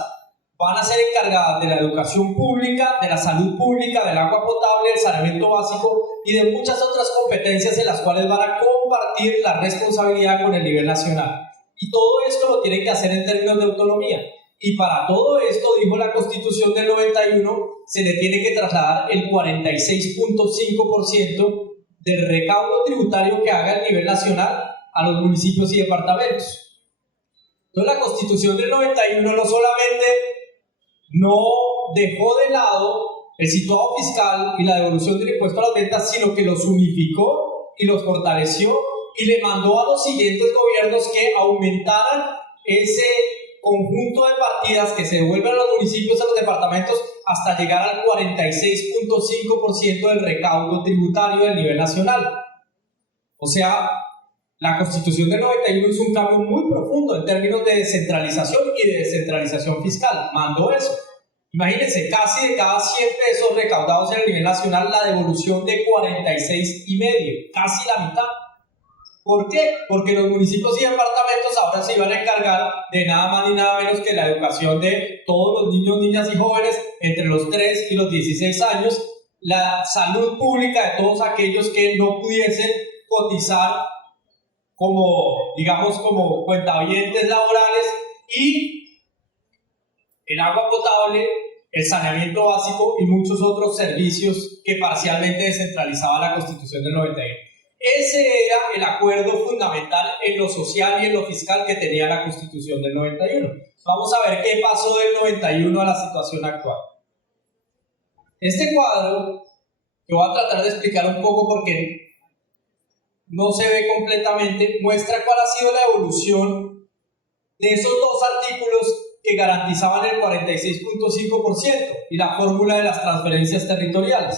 Van a ser encargadas de la educación pública, de la salud pública, del agua potable, del saneamiento básico y de muchas otras competencias en las cuales van a compartir la responsabilidad con el nivel nacional. Y todo esto lo tienen que hacer en términos de autonomía. Y para todo esto, dijo la Constitución del 91, se le tiene que trasladar el 46.5% del recaudo tributario que haga el nivel nacional a los municipios y departamentos. Entonces la Constitución del 91 no solamente no dejó de lado el situado fiscal y la devolución del impuesto a las ventas, sino que los unificó y los fortaleció y le mandó a los siguientes gobiernos que aumentaran ese conjunto de partidas que se devuelven a los municipios y a los departamentos hasta llegar al 46.5% del recaudo tributario del nivel nacional. O sea, la Constitución del 91 hizo un cambio muy profundo en términos de descentralización y de descentralización fiscal. Mandó eso. Imagínense, casi de cada 100 pesos recaudados en el nivel nacional, la devolución de 46,5, casi la mitad. ¿Por qué? Porque los municipios y departamentos ahora se iban a encargar de nada más ni nada menos que la educación de todos los niños, niñas y jóvenes entre los 3 y los 16 años, la salud pública de todos aquellos que no pudiesen cotizar como, digamos, como cuentavientes laborales, y el agua potable, el saneamiento básico y muchos otros servicios que parcialmente descentralizaba la Constitución del 91. Ese era el acuerdo fundamental en lo social y en lo fiscal que tenía la Constitución del 91. Vamos a ver qué pasó del 91 a la situación actual. Este cuadro, que voy a tratar de explicar un poco porque no se ve completamente, muestra cuál ha sido la evolución de esos dos artículos que garantizaban el 46.5% y la fórmula de las transferencias territoriales.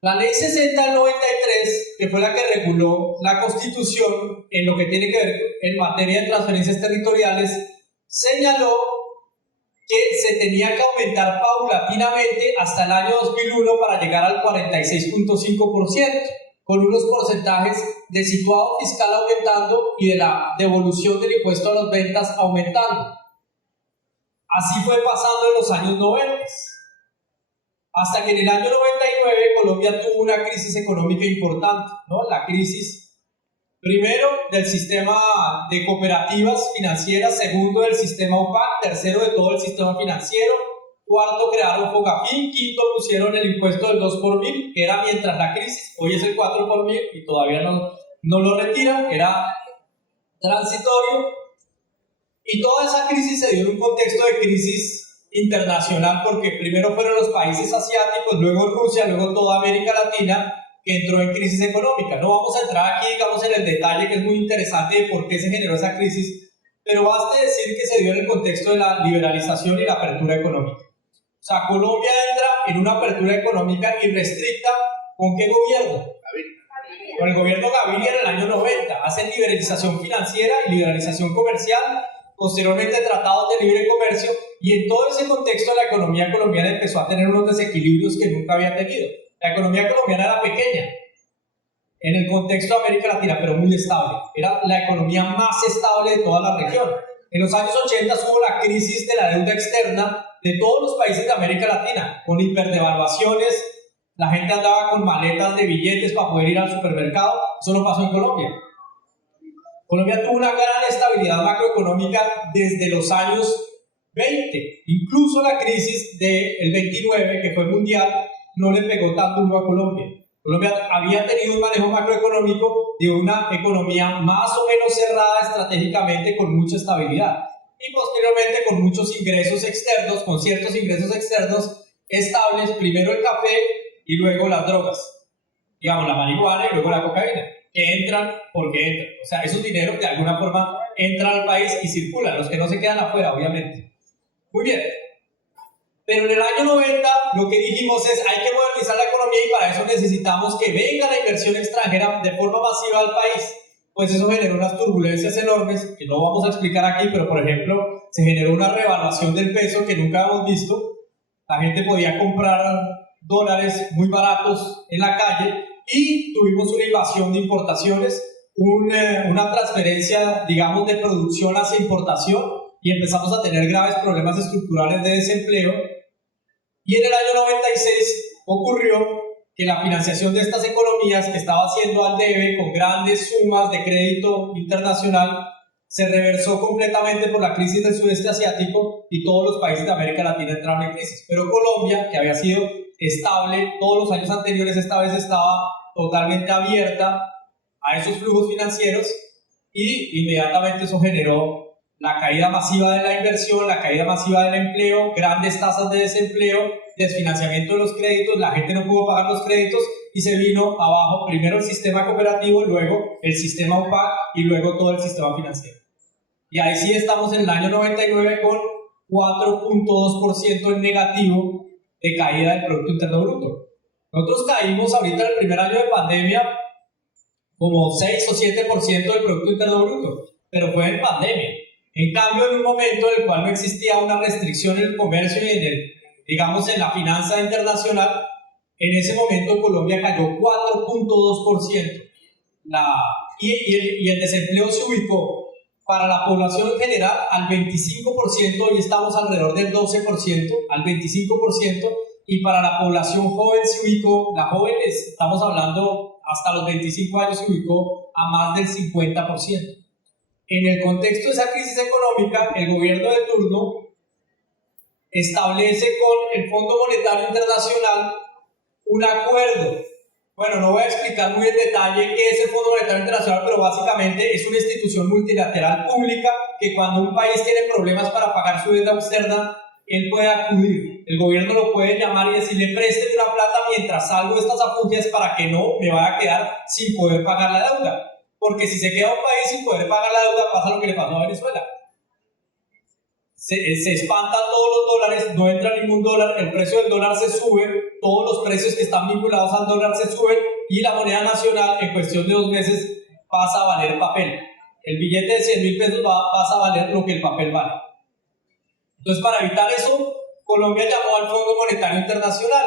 La Ley 60 del 93, que fue la que reguló la Constitución en lo que tiene que ver en materia de transferencias territoriales, señaló que se tenía que aumentar paulatinamente hasta el año 2001 para llegar al 46.5%, con unos porcentajes de situado fiscal aumentando y de la devolución del impuesto a las ventas aumentando. Así fue pasando en los años 90. Hasta que en el año 99 Colombia tuvo una crisis económica importante, ¿no? La crisis, primero, del sistema de cooperativas financieras, segundo, del sistema UPAC, tercero, de todo el sistema financiero, cuarto, crearon Fogafín, quinto, pusieron el impuesto del 2 por mil, que era mientras la crisis, hoy es el 4 por mil y todavía no lo retiran, era transitorio. Y toda esa crisis se dio en un contexto de crisis internacional, porque primero fueron los países asiáticos, luego Rusia, luego toda América Latina, que entró en crisis económica. No vamos a entrar aquí, digamos, en el detalle que es muy interesante de por qué se generó esa crisis, pero baste decir que se dio en el contexto de la liberalización y la apertura económica. O sea, Colombia entra en una apertura económica irrestricta, ¿con qué gobierno? Con el gobierno Gaviria en el año 90. Hacen liberalización financiera y liberalización comercial, posteriormente tratados de libre comercio, y en todo ese contexto la economía colombiana empezó a tener unos desequilibrios que nunca había tenido. La economía colombiana era pequeña en el contexto de América Latina, pero muy estable. Era la economía más estable de toda la región. En los años 80 hubo la crisis de la deuda externa de todos los países de América Latina, con hiperdevaluaciones, la gente andaba con maletas de billetes para poder ir al supermercado. Eso no pasó en Colombia. Colombia tuvo una gran estabilidad macroeconómica desde los años 20. Incluso la crisis del 29, que fue mundial, no le pegó tan duro a Colombia. Colombia había tenido un manejo macroeconómico de una economía más o menos cerrada estratégicamente con mucha estabilidad. Y posteriormente con muchos ingresos externos, con ciertos ingresos externos estables, primero el café y luego las drogas. Digamos, la marihuana y luego la cocaína, que entran porque entran. O sea, esos dineros de alguna forma entran al país y circulan, los que no se quedan afuera, obviamente. Muy bien. Pero en el año 90 lo que dijimos es hay que modernizar la economía y para eso necesitamos que venga la inversión extranjera de forma masiva al país. Pues eso generó unas turbulencias enormes que no vamos a explicar aquí, pero por ejemplo se generó una revaluación del peso que nunca habíamos visto. La gente podía comprar dólares muy baratos en la calle y tuvimos una invasión de importaciones, una transferencia, digamos, de producción hacia importación y empezamos a tener graves problemas estructurales de desempleo. Y en el año 96 ocurrió que la financiación de estas economías que estaba haciendo al debe con grandes sumas de crédito internacional se reversó completamente por la crisis del sudeste asiático y todos los países de América Latina entraron en crisis. Pero Colombia, que había sido estable todos los años anteriores, esta vez estaba totalmente abierta a esos flujos financieros y inmediatamente eso generó la caída masiva de la inversión, la caída masiva del empleo, grandes tasas de desempleo, desfinanciamiento de los créditos, la gente no pudo pagar los créditos y se vino abajo primero el sistema cooperativo, luego el sistema UPAC y luego todo el sistema financiero. Y ahí sí estamos en el año 99 con 4.2% en negativo de caída del Producto Interno Bruto. Nosotros caímos ahorita en el primer año de pandemia como 6 o 7% del Producto Interno Bruto, pero fue en pandemia. En cambio, en un momento en el cual no existía una restricción en el comercio y digamos, en la finanza internacional, en ese momento Colombia cayó 4.2%. Y el desempleo se ubicó para la población en general al 25%, y estamos alrededor del 12%, al 25%, y para la población joven se ubicó, la joven estamos hablando hasta los 25 años, se ubicó a más del 50%. En el contexto de esa crisis económica, el gobierno de turno establece con el Fondo Monetario Internacional un acuerdo. Bueno, no voy a explicar muy en detalle qué es el Fondo Monetario Internacional, pero básicamente es una institución multilateral pública que cuando un país tiene problemas para pagar su deuda externa, él puede acudir. El gobierno lo puede llamar y decirle présteme una plata mientras salgo de estas afugias para que no me vaya a quedar sin poder pagar la deuda. Porque si se queda un país sin poder pagar la deuda, pasa lo que le pasó a Venezuela. Se espantan todos los dólares, no entra ningún dólar, el precio del dólar se sube, todos los precios que están vinculados al dólar se suben y la moneda nacional en cuestión de 2 meses pasa a valer papel. El billete de 100.000 pesos pasa a valer lo que el papel vale. Entonces, para evitar eso, Colombia llamó al Fondo Monetario Internacional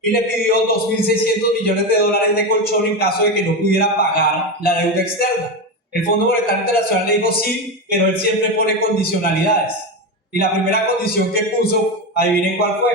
y le pidió 2.600 millones de dólares de colchón en caso de que no pudiera pagar la deuda externa. El Fondo Monetario Internacional le dijo sí, pero él siempre pone condicionalidades. Y la primera condición que puso, adivinen cuál fue.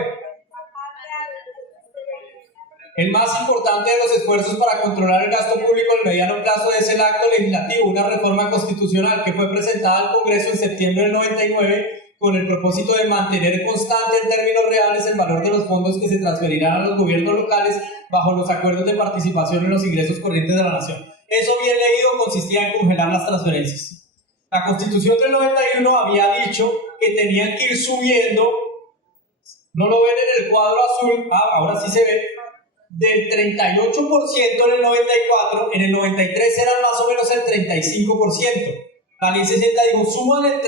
El más importante de los esfuerzos para controlar el gasto público en el mediano plazo es el acto legislativo, una reforma constitucional que fue presentada al Congreso en septiembre del 99 con el propósito de mantener constante en términos reales el valor de los fondos que se transferirán a los gobiernos locales bajo los acuerdos de participación en los ingresos corrientes de la nación. Eso bien leído consistía en congelar las transferencias. La Constitución del 91 había dicho que tenían que ir subiendo, no lo ven en el cuadro azul, ahora sí se ve, del 38% en el 94, en el 93 eran más o menos el 35%. La ley 60 dijo, suman el 3%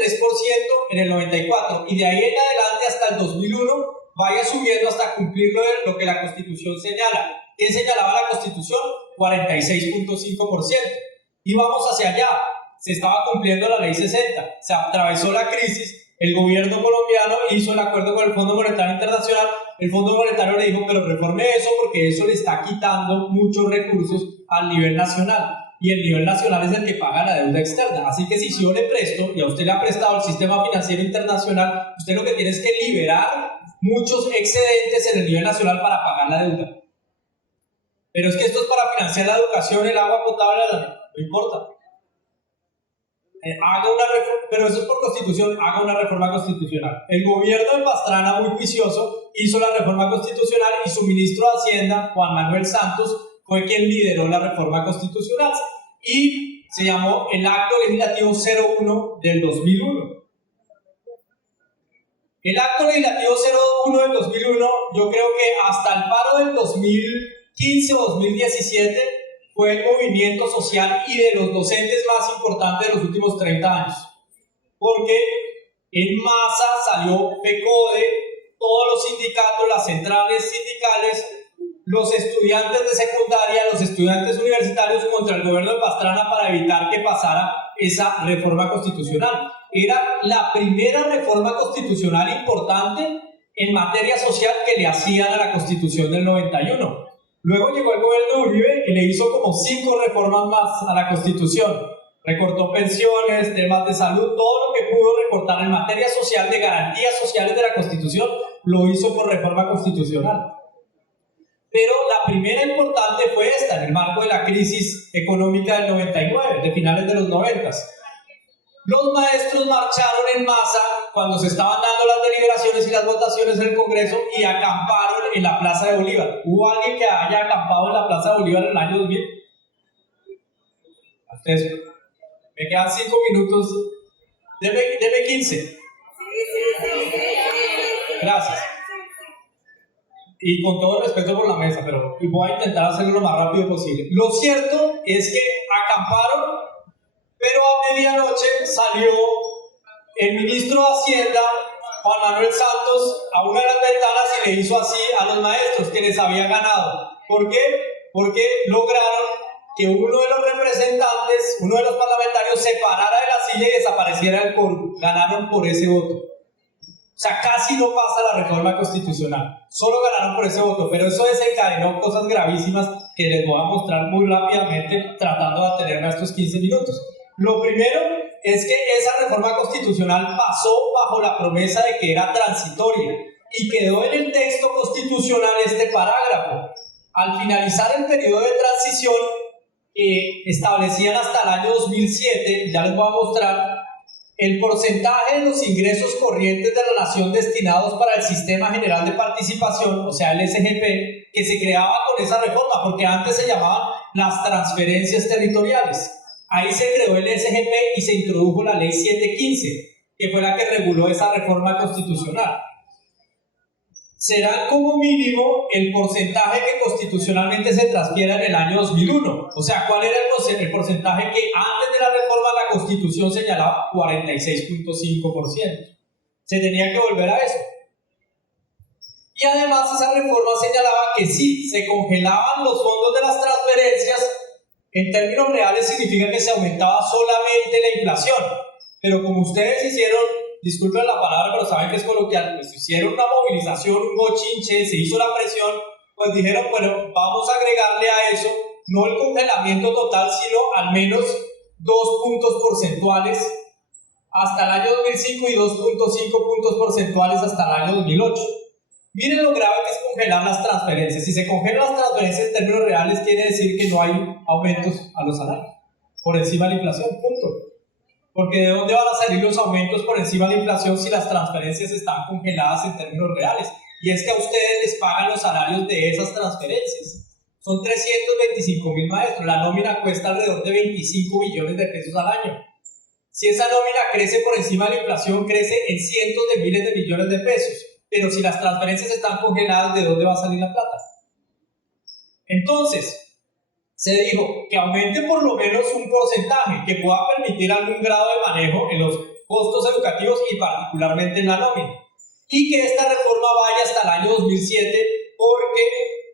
en el 94 y de ahí en adelante hasta el 2001 vaya subiendo hasta cumplir lo que la Constitución señala. ¿Qué señalaba la Constitución? 46.5%. Y vamos hacia allá. Se estaba cumpliendo la ley 60. Se atravesó la crisis. El gobierno colombiano hizo el acuerdo con el Fondo Monetario Internacional. El Fondo Monetario le dijo, pero reforme eso porque eso le está quitando muchos recursos al nivel nacional. Y el nivel nacional es el que paga la deuda externa. Así que si yo le presto, y a usted le ha prestado el sistema financiero internacional, usted lo que tiene es que liberar muchos excedentes en el nivel nacional para pagar la deuda. Pero es que esto es para financiar la educación, el agua potable, no importa. Haga una reforma, pero eso es por constitución, haga una reforma constitucional. El gobierno de Pastrana, muy juicioso, hizo la reforma constitucional y su ministro de Hacienda, Juan Manuel Santos, fue quien lideró la reforma constitucional y se llamó el Acto Legislativo 01 del 2001. El Acto Legislativo 01 del 2001, yo creo que hasta el paro del 2015 o 2017 fue el movimiento social y de los docentes más importante de los últimos 30 años. Porque en masa salió FECODE, todos los sindicatos, las centrales sindicales, los estudiantes de secundaria, los estudiantes universitarios contra el gobierno de Pastrana para evitar que pasara esa reforma constitucional. Era la primera reforma constitucional importante en materia social que le hacían a la Constitución del 91. Luego llegó el gobierno de Uribe y le hizo como 5 reformas más a la Constitución. Recortó pensiones, temas de salud, todo lo que pudo recortar en materia social, de garantías sociales de la Constitución, lo hizo por reforma constitucional. Pero la primera importante fue esta, en el marco de la crisis económica del 99, de finales de los 90. Los maestros marcharon en masa cuando se estaban dando las deliberaciones y las votaciones en el Congreso y acamparon en la Plaza de Bolívar. ¿Hubo alguien que haya acampado en la Plaza de Bolívar en el año 2000? Ustedes, me quedan 5 minutos. Deme 15. Gracias. Y con todo respeto por la mesa, pero voy a intentar hacerlo lo más rápido posible. Lo cierto es que acamparon, pero a medianoche salió el ministro de Hacienda, Juan Manuel Santos, a una de las ventanas y le hizo así a los maestros que les había ganado. ¿Por qué? Porque lograron que uno de los representantes, uno de los parlamentarios, se parara de la silla y desapareciera del quórum. Ganaron por ese voto. O sea, casi no pasa la reforma constitucional. Solo ganaron por ese voto, pero eso desencadenó cosas gravísimas que les voy a mostrar muy rápidamente, tratando de atenerme a estos 15 minutos. Lo primero es que esa reforma constitucional pasó bajo la promesa de que era transitoria y quedó en el texto constitucional este parágrafo. Al finalizar el periodo de transición que establecían hasta el año 2007, ya les voy a mostrar, el porcentaje de los ingresos corrientes de la nación destinados para el Sistema General de Participación, o sea, el SGP, que se creaba con esa reforma, porque antes se llamaban las transferencias territoriales. Ahí se creó el SGP y se introdujo la Ley 715, que fue la que reguló esa reforma constitucional. Será como mínimo el porcentaje que constitucionalmente se transfiera en el año 2001. O sea, ¿cuál era el porcentaje que antes de la reforma la Constitución señalaba? 46.5%. Se tenía que volver a eso. Y además esa reforma señalaba que si se congelaban los fondos de las transferencias, en términos reales significa que se aumentaba solamente la inflación. Pero como ustedes hicieron, disculpen la palabra, pero saben que es coloquial, pues hicieron una movilización, un bochinche, se hizo la presión, pues dijeron, bueno, vamos a agregarle a eso, no el congelamiento total, sino al menos 2 puntos porcentuales hasta el año 2005 y 2.5 puntos porcentuales hasta el año 2008. Miren lo grave que es congelar las transferencias. Si se congelan las transferencias en términos reales, quiere decir que no hay aumentos a los salarios, por encima de la inflación, punto. Porque ¿de dónde van a salir los aumentos por encima de la inflación si las transferencias están congeladas en términos reales? Y es que a ustedes les pagan los salarios de esas transferencias. Son 325.000 maestros. La nómina cuesta alrededor de 25 millones de pesos al año. Si esa nómina crece por encima de la inflación, crece en cientos de miles de millones de pesos. Pero si las transferencias están congeladas, ¿de dónde va a salir la plata? Entonces, se dijo que aumente por lo menos un porcentaje que pueda permitir algún grado de manejo en los costos educativos y particularmente en la nómina. Y que esta reforma vaya hasta el año 2007 porque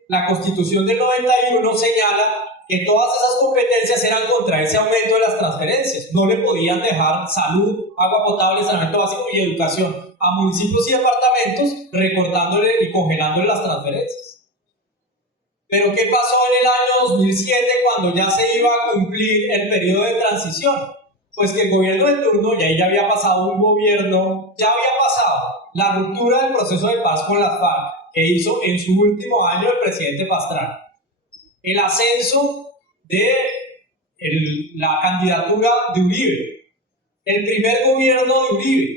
la Constitución del 91 señala que todas esas competencias eran contra ese aumento de las transferencias. No le podían dejar salud, agua potable, saneamiento básico y educación a municipios y departamentos recortándole y congelándole las transferencias. Pero ¿qué pasó en el año 2007 cuando ya se iba a cumplir el periodo de transición? Pues que el gobierno de turno, y ahí ya había pasado un gobierno, ya había pasado la ruptura del proceso de paz con las FARC que hizo en su último año el presidente Pastrana, el ascenso de la candidatura de Uribe, el primer gobierno de Uribe,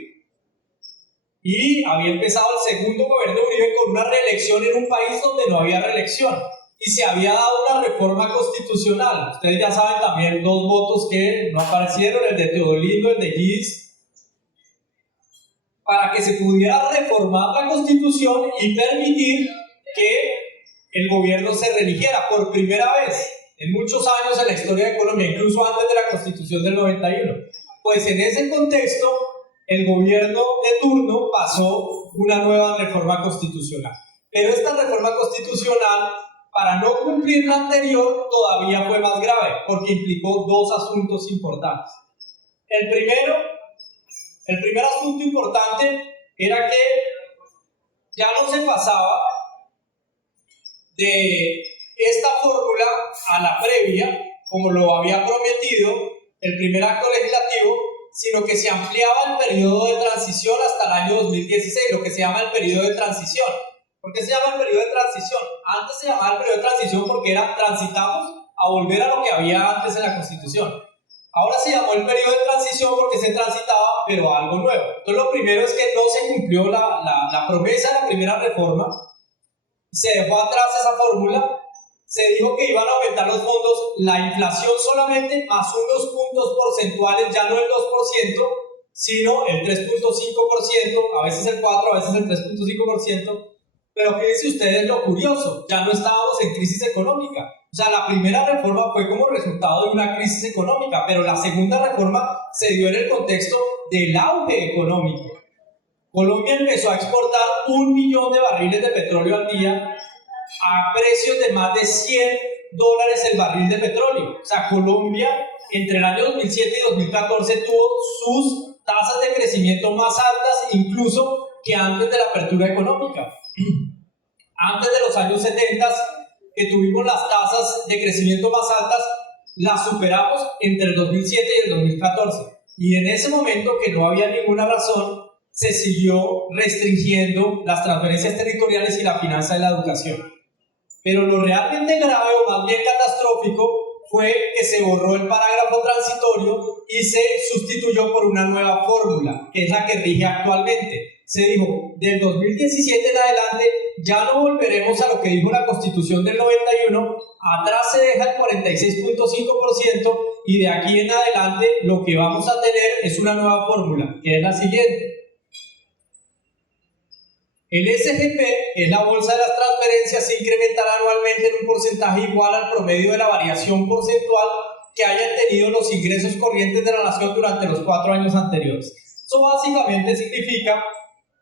y había empezado el segundo gobierno de Uribe con una reelección en un país donde no había reelección, y se había dado una reforma constitucional. Ustedes ya saben también dos votos que no aparecieron, el de Teodolindo, el de Gis, para que se pudiera reformar la Constitución y permitir que el gobierno se reeligiera por primera vez en muchos años en la historia de Colombia, incluso antes de la Constitución del 91. Pues en ese contexto, el gobierno de turno pasó una nueva reforma constitucional. Pero esta reforma constitucional, para no cumplir la anterior, todavía fue más grave, porque implicó dos asuntos importantes. El primer asunto importante era que ya no se pasaba de esta fórmula a la previa, como lo había prometido el primer acto legislativo, sino que se ampliaba el periodo de transición hasta el año 2016, lo que se llama el periodo de transición. ¿Por qué se llama el periodo de transición? Antes se llamaba el periodo de transición porque transitamos a volver a lo que había antes en la Constitución. Ahora se llamó el periodo de transición porque se transitaba, pero a algo nuevo. Entonces lo primero es que no se cumplió la promesa de la primera reforma, se dejó atrás esa fórmula, se dijo que iban a aumentar los fondos, la inflación solamente más unos puntos porcentuales, ya no el 2%, sino el 3.5%, a veces el 4%, a veces el 3.5%, pero fíjense ustedes lo curioso, ya no estábamos en crisis económica. O sea, la primera reforma fue como resultado de una crisis económica, pero la segunda reforma se dio en el contexto del auge económico. Colombia empezó a exportar 1 millón de barriles de petróleo al día a precios de más de $100 el barril de petróleo. O sea, Colombia entre el año 2007 y 2014 tuvo sus tasas de crecimiento más altas incluso que antes de la apertura económica. Antes de los años 70, que tuvimos las tasas de crecimiento más altas, las superamos entre el 2007 y el 2014. Y en ese momento, que no había ninguna razón, se siguió restringiendo las transferencias territoriales y la finanza de la educación. Pero lo realmente grave, o más bien catastrófico, fue que se borró el parágrafo transitorio y se sustituyó por una nueva fórmula, que es la que rige actualmente. Se dijo, del 2017 en adelante ya no volveremos a lo que dijo la Constitución del 91, atrás se deja el 46.5% y de aquí en adelante lo que vamos a tener es una nueva fórmula, que es la siguiente. El SGP, que es la bolsa de las transferencias, se incrementará anualmente en un porcentaje igual al promedio de la variación porcentual que hayan tenido los ingresos corrientes de la nación durante los 4 años anteriores. Eso básicamente significa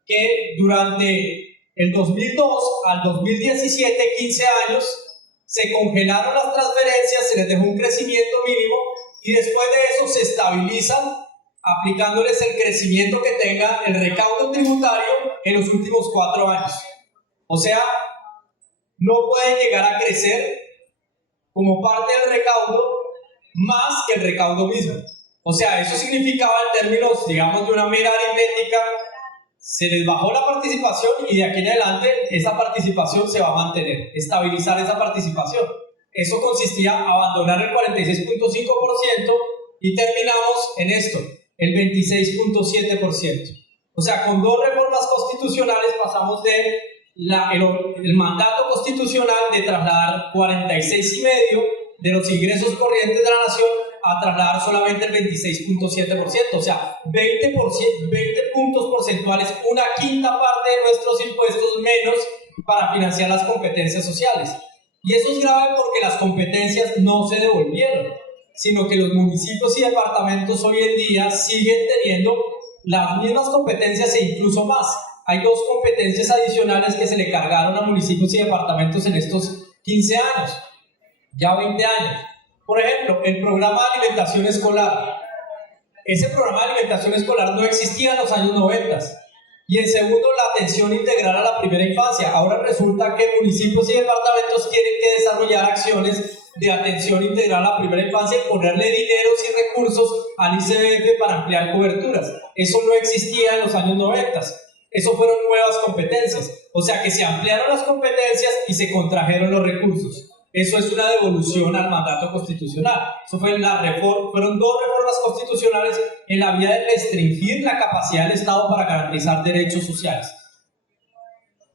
que durante el 2002 al 2017, 15 años, se congelaron las transferencias, se les dejó un crecimiento mínimo y después de eso se estabilizan aplicándoles el crecimiento que tenga el recaudo tributario en los últimos 4 años. O sea, no pueden llegar a crecer como parte del recaudo más que el recaudo mismo. O sea, eso significaba en términos, digamos, de una mera aritmética, se les bajó la participación y de aquí en adelante esa participación se va a mantener, estabilizar esa participación. Eso consistía en abandonar el 46.5% y terminamos en esto, el 26.7%. O sea, con 2 reformas constitucionales pasamos de el mandato constitucional de trasladar 46,5% de los ingresos corrientes de la nación a trasladar solamente el 26.7%, o sea, 20 puntos porcentuales, una quinta parte de nuestros impuestos menos para financiar las competencias sociales. Y eso es grave porque las competencias no se devolvieron, sino que los municipios y departamentos hoy en día siguen teniendo las mismas competencias e incluso más. Hay 2 competencias adicionales que se le cargaron a municipios y departamentos en estos 15 años, ya 20 años. Por ejemplo, el programa de alimentación escolar. Ese programa de alimentación escolar no existía en los años 90. Y en segundo, la atención integral a la primera infancia. Ahora resulta que municipios y departamentos tienen que desarrollar acciones de atención integral a la primera infancia y ponerle dineros y recursos al ICBF para ampliar coberturas. Eso no existía en los años 90. Eso fueron nuevas competencias. O sea que se ampliaron las competencias y se contrajeron los recursos. Eso es una devolución al mandato constitucional. Eso fue fueron 2 reformas constitucionales en la vía de restringir la capacidad del Estado para garantizar derechos sociales.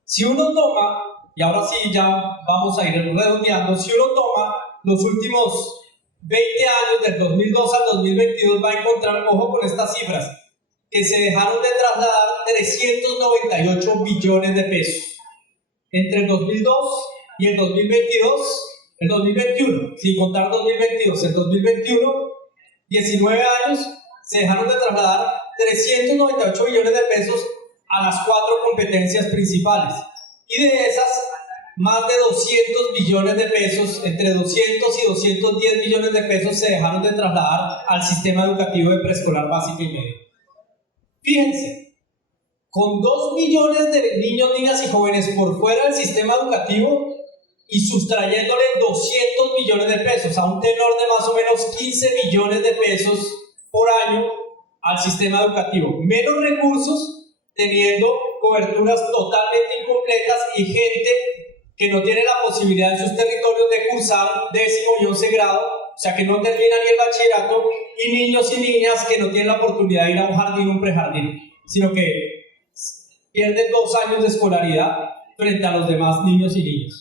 Si uno toma, y ahora sí ya vamos a ir redondeando, si uno toma los últimos 20 años, del 2002 al 2022, va a encontrar, ojo con estas cifras, que se dejaron de trasladar 398 billones de pesos. Entre el 2002 y el 2021, sin contar 2022, el 2021, 19 años, se dejaron de trasladar 398 billones de pesos a las 4 competencias principales. Y de esas, más de 200 billones de pesos, entre 200 y 210 billones de pesos se dejaron de trasladar al sistema educativo de preescolar básico y medio. Fíjense, con 2 millones de niños, niñas y jóvenes por fuera del sistema educativo y sustrayéndole 200 millones de pesos, a un tenor de más o menos 15 billones de pesos por año al sistema educativo. Menos recursos, teniendo coberturas totalmente incompletas y gente que no tiene la posibilidad en sus territorios de cursar 10º y 11 grado, o sea que no terminan ni el bachillerato, y niños y niñas que no tienen la oportunidad de ir a un jardín o un prejardín, sino que pierden 2 años de escolaridad frente a los demás niños y niñas.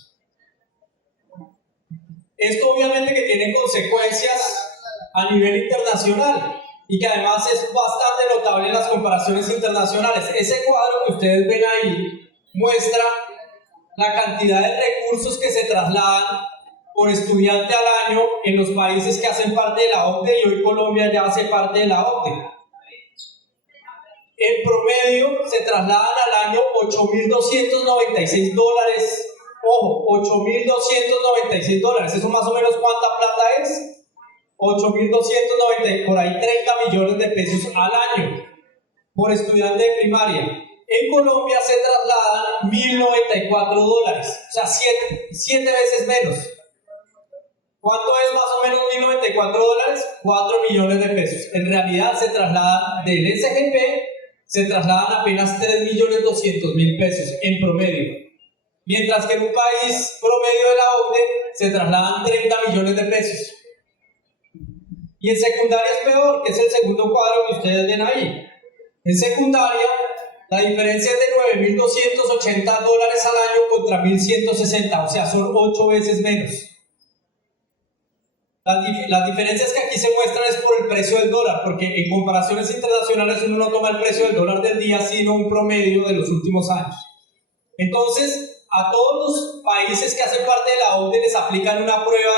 Esto obviamente que tiene consecuencias a nivel internacional y que además es bastante notable en las comparaciones internacionales. Ese cuadro que ustedes ven ahí muestra la cantidad de recursos que se trasladan por estudiante al año en los países que hacen parte de la OCDE, y hoy Colombia ya hace parte de la OCDE. En promedio se trasladan al año $8.296. Ojo, $8.296. ¿Eso más o menos cuánta plata es? 8.290, por ahí 30 millones de pesos al año por estudiante de primaria. En Colombia se trasladan $1.094, o sea, 7 veces menos. ¿Cuánto es más o menos $1.094? 4 millones de pesos. En realidad se trasladan del SGP, se trasladan apenas 3.200.000 pesos en promedio. Mientras que en un país promedio de la OCDE se trasladan 30 millones de pesos. Y en secundaria es peor, que es el segundo cuadro que ustedes ven ahí. En secundaria, la diferencia es de $9.280 al año contra 1.160, o sea, son 8 veces menos. Las diferencias que aquí se muestran es por el precio del dólar, porque en comparaciones internacionales uno no toma el precio del dólar del día, sino un promedio de los últimos años. Entonces, a todos los países que hacen parte de la OCDE les aplican una prueba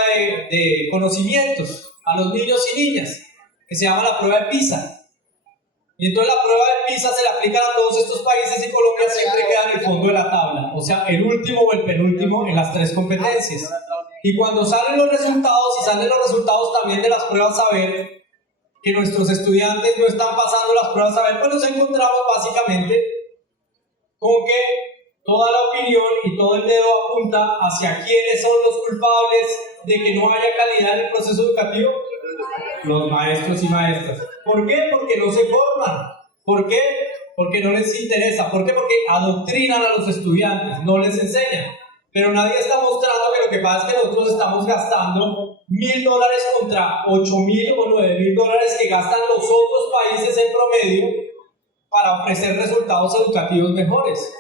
de conocimientos a los niños y niñas, que se llama la prueba de PISA. Y entonces la prueba de PISA se le aplican a todos estos países y Colombia siempre queda en el fondo de la tabla, o sea, el último o el penúltimo en las 3 competencias. Y cuando salen los resultados, y salen los resultados también de las pruebas saber, que nuestros estudiantes no están pasando las pruebas saber, pues nos encontramos básicamente con que toda la opinión y todo el dedo apunta hacia quiénes son los culpables de que no haya calidad en el proceso educativo. Los maestros y maestras. ¿Por qué? Porque no se forman. ¿Por qué? Porque no les interesa. ¿Por qué? Porque adoctrinan a los estudiantes, no les enseñan. Pero nadie está mostrando que lo que pasa es que nosotros estamos gastando $1.000 contra $8.000 o $9.000 que gastan los otros países en promedio para ofrecer resultados educativos mejores.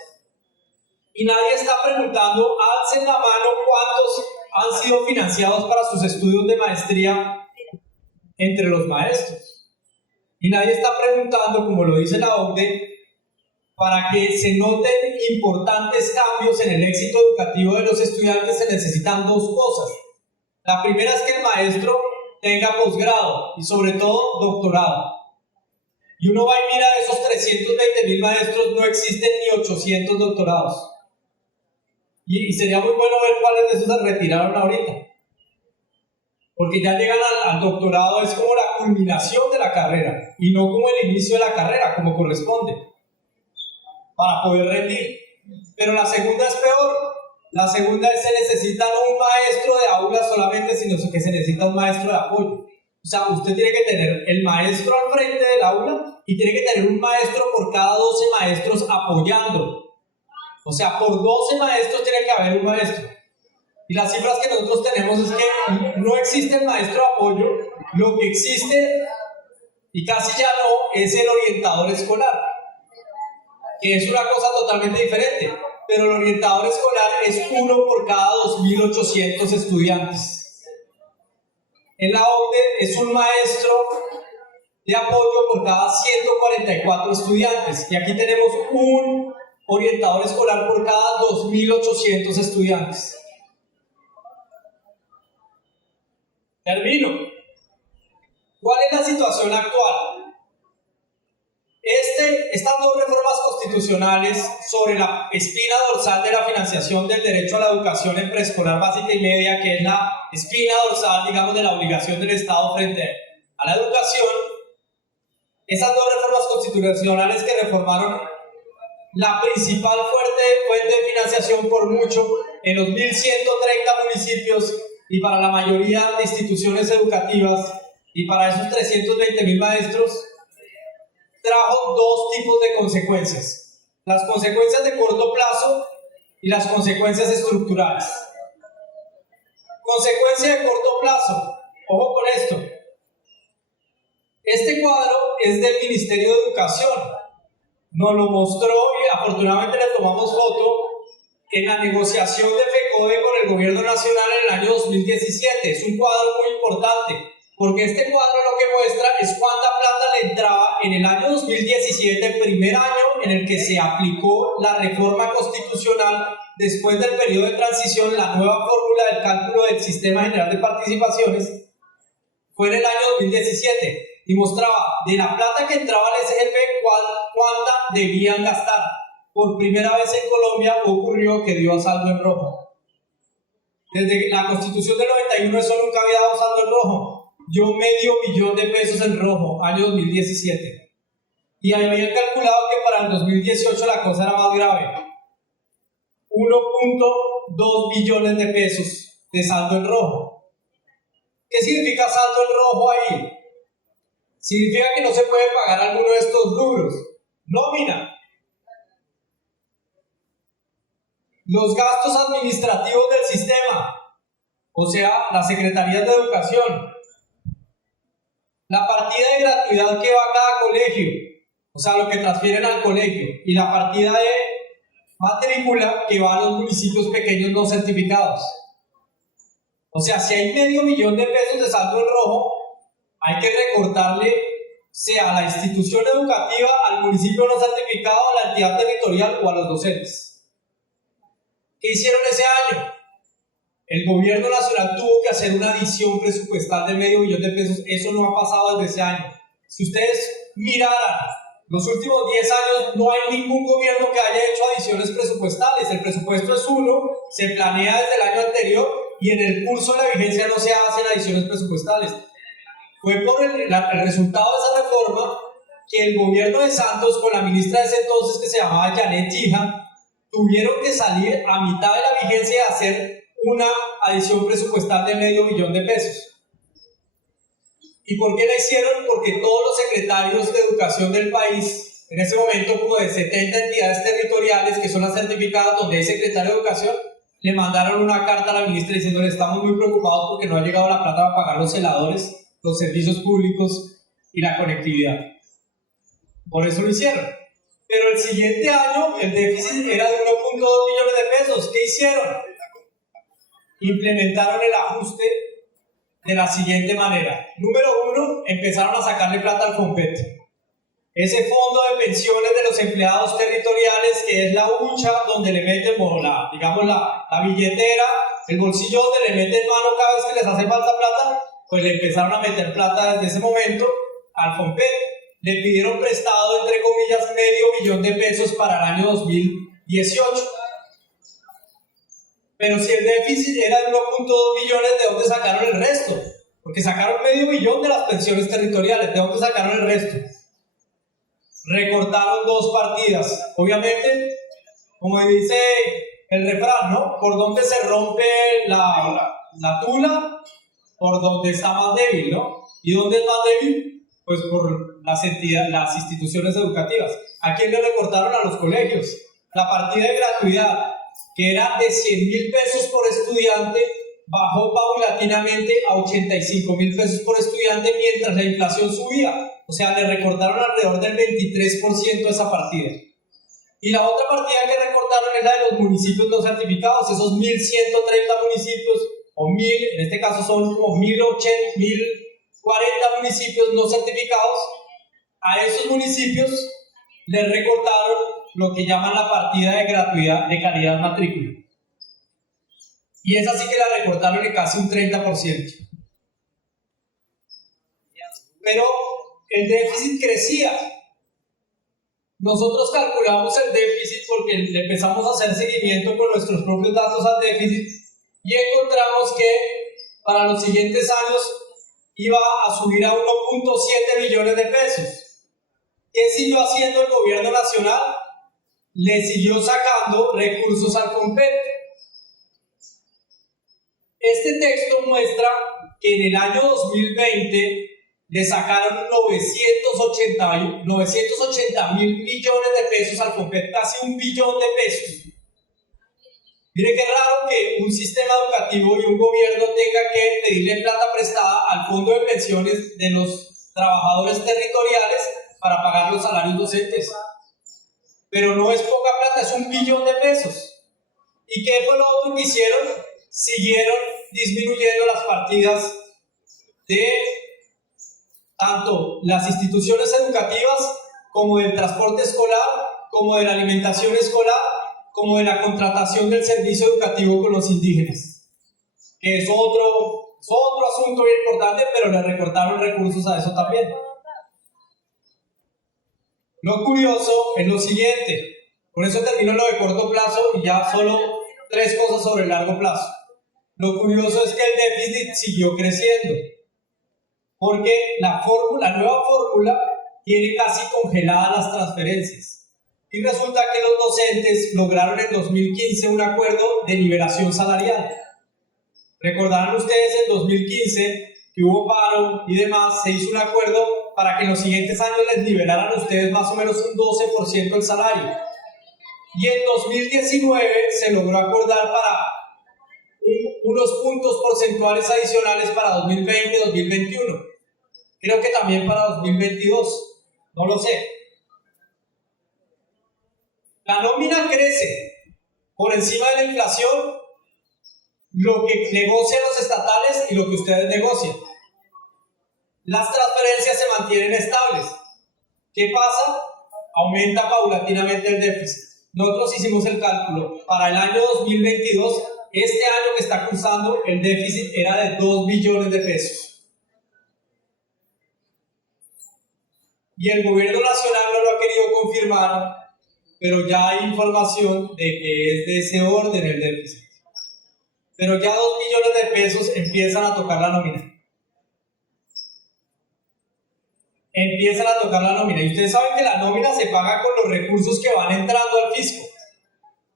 Y nadie está preguntando, alcen la mano cuántos han sido financiados para sus estudios de maestría entre los maestros. Y nadie está preguntando, como lo dice la OCDE, para que se noten importantes cambios en el éxito educativo de los estudiantes se necesitan dos cosas. La primera es que el maestro tenga posgrado y sobre todo doctorado. Y uno va y mira, de esos 320.000 maestros no existen ni 800 doctorados. Y sería muy bueno ver cuáles de esos se retiraron ahorita. Porque ya llegan al doctorado, es como la culminación de la carrera y no como el inicio de la carrera, como corresponde, para poder rendir. Pero la segunda es peor. La segunda es que se necesita no un maestro de aula solamente, sino que se necesita un maestro de apoyo. O sea, usted tiene que tener el maestro al frente del aula y tiene que tener un maestro por cada 12 maestros apoyando. O sea, por 12 maestros tiene que haber un maestro. Y las cifras que nosotros tenemos es que no existe el maestro de apoyo, lo que existe, y casi ya no, es el orientador escolar, que es una cosa totalmente diferente. Pero el orientador escolar es uno por cada 2.800 estudiantes. En la OCDE es un maestro de apoyo por cada 144 estudiantes. Y aquí tenemos un orientador escolar por cada 2.800 estudiantes. Termino. ¿Cuál es la situación actual? Estas dos reformas constitucionales sobre la espina dorsal de la financiación del derecho a la educación en preescolar básica y media, que es la espina dorsal, digamos, de la obligación del Estado frente a la educación, esas dos reformas constitucionales que reformaron la principal fuente de financiación por mucho en los 1.130 municipios y para la mayoría de instituciones educativas y para esos 320.000 maestros, trajo dos tipos de consecuencias: las consecuencias de corto plazo y las consecuencias estructurales. Consecuencia de corto plazo, ojo con esto. Este cuadro es del Ministerio de Educación, nos lo mostró y afortunadamente le tomamos foto en la negociación de FECODE con el gobierno nacional en el año 2017. Es un cuadro muy importante, porque este cuadro lo que muestra es cuánta plata le entraba en el año 2017, el primer año en el que se aplicó la reforma constitucional después del periodo de transición, la nueva fórmula del cálculo del Sistema General de Participaciones, fue en el año 2017, y mostraba de la plata que entraba al SGP cuánta debían gastar. Por primera vez en Colombia ocurrió que dio saldo en rojo. Desde la Constitución del 91 eso nunca había dado saldo en rojo. Dio $500 millones en rojo, año 2017. Y habían calculado que para el 2018 la cosa era más grave. 1.2 billones de pesos de saldo en rojo. ¿Qué significa saldo en rojo ahí? Significa que no se puede pagar alguno de estos rubros. Nómina. Los gastos administrativos del sistema, o sea, las secretarías de educación. La partida de gratuidad que va a cada colegio, o sea, lo que transfieren al colegio. Y la partida de matrícula que va a los municipios pequeños no certificados. O sea, si hay $500 millones de saldo en rojo, hay que recortarle, sea a la institución educativa, al municipio no certificado, a la entidad territorial o a los docentes. ¿Qué hicieron ese año? El gobierno nacional tuvo que hacer una adición presupuestal de $500 millones. Eso no ha pasado desde ese año. Si ustedes miraran los últimos 10 años, no hay ningún gobierno que haya hecho adiciones presupuestales. El presupuesto es uno, se planea desde el año anterior y en el curso de la vigencia no se hacen adiciones presupuestales. Fue por el resultado de esa reforma que el gobierno de Santos, con la ministra de ese entonces que se llamaba Janet Gija, tuvieron que salir a mitad de la vigencia y hacer una adición presupuestal de $500 millones. ¿Y por qué la hicieron? Porque todos los secretarios de educación del país, en ese momento como de 70 entidades territoriales que son las certificadas donde hay secretario de educación, le mandaron una carta a la ministra diciéndole: estamos muy preocupados porque no ha llegado la plata para pagar los celadores, los servicios públicos y la conectividad. Por eso lo hicieron. Pero el siguiente año el déficit era de 1.2 billones de pesos. ¿Qué hicieron? Implementaron el ajuste de la siguiente manera. Número 1, empezaron a sacarle plata al FOMPET. ese fondo de pensiones de los empleados territoriales, que es la hucha donde le meten, la billetera, el bolsillo donde le meten mano cada vez que les hace falta plata, pues le empezaron a meter plata desde ese momento al FOMPET. Le pidieron prestado, entre comillas, $500 millones para el año 2018. Pero si el déficit era de 1.2 billones, ¿de dónde sacaron el resto? Porque sacaron $500 millones de las pensiones territoriales. ¿De dónde sacaron el resto? Recortaron 2 partidas. Obviamente, como dice el refrán, ¿no? Por donde se rompe la tula, por donde está más débil, ¿no? ¿Y dónde es más débil? Pues por las instituciones educativas. ¿A quién le recortaron? A los colegios. La partida de gratuidad, que era de 100.000 pesos por estudiante, bajó paulatinamente a 85.000 pesos por estudiante mientras la inflación subía. O sea, le recortaron alrededor del 23% esa partida. Y la otra partida que recortaron es la de los municipios no certificados, esos 1.130 municipios, o 1.000, en este caso son como 1.040 municipios no certificados. A esos municipios les recortaron lo que llaman la partida de gratuidad de calidad matrícula. Y esa sí que la recortaron en casi un 30%. Pero el déficit crecía. Nosotros calculamos el déficit porque le empezamos a hacer seguimiento con nuestros propios datos al déficit y encontramos que para los siguientes años iba a subir a 1.7 billones de pesos. ¿Qué siguió haciendo el gobierno nacional? Le siguió sacando recursos al FOMPET. Este texto muestra que en el año 2020 le sacaron 980.000 millones de pesos al FOMPET, casi $1 billón de pesos. Mire qué raro que un sistema educativo y un gobierno tenga que pedirle plata prestada al fondo de pensiones de los trabajadores territoriales para pagar los salarios docentes. Pero no es poca plata, es $1 billón de pesos. ¿Y qué fue lo otro que hicieron? Siguieron disminuyendo las partidas de tanto las instituciones educativas como del transporte escolar, como de la alimentación escolar, como de la contratación del servicio educativo con los indígenas, que es otro asunto bien importante, pero le recortaron recursos a eso también. Lo curioso es lo siguiente, por eso termino lo de corto plazo y ya solo 3 cosas sobre el largo plazo. Lo curioso es que el déficit siguió creciendo, porque la nueva fórmula tiene casi congeladas las transferencias. Y resulta que los docentes lograron en 2015 un acuerdo de nivelación salarial. Recordarán ustedes en 2015 que hubo paro y demás, se hizo un acuerdo para que en los siguientes años les nivelaran a ustedes más o menos un 12% del salario. Y en 2019 se logró acordar para unos puntos porcentuales adicionales para 2020-2021. Creo que también para 2022, no lo sé. La nómina crece por encima de la inflación, lo que negocian los estatales y lo que ustedes negocian. Las transferencias se mantienen estables. ¿Qué pasa? Aumenta paulatinamente el déficit. Nosotros hicimos el cálculo. Para el año 2022, este año que está cursando, el déficit era de 2 billones de pesos. Y el gobierno nacional no lo ha querido confirmar, pero ya hay información de que es de ese orden el déficit. Pero ya 2 billones de pesos empiezan a tocar la nómina. Empiezan a tocar la nómina. Y ustedes saben que la nómina se paga con los recursos que van entrando al fisco.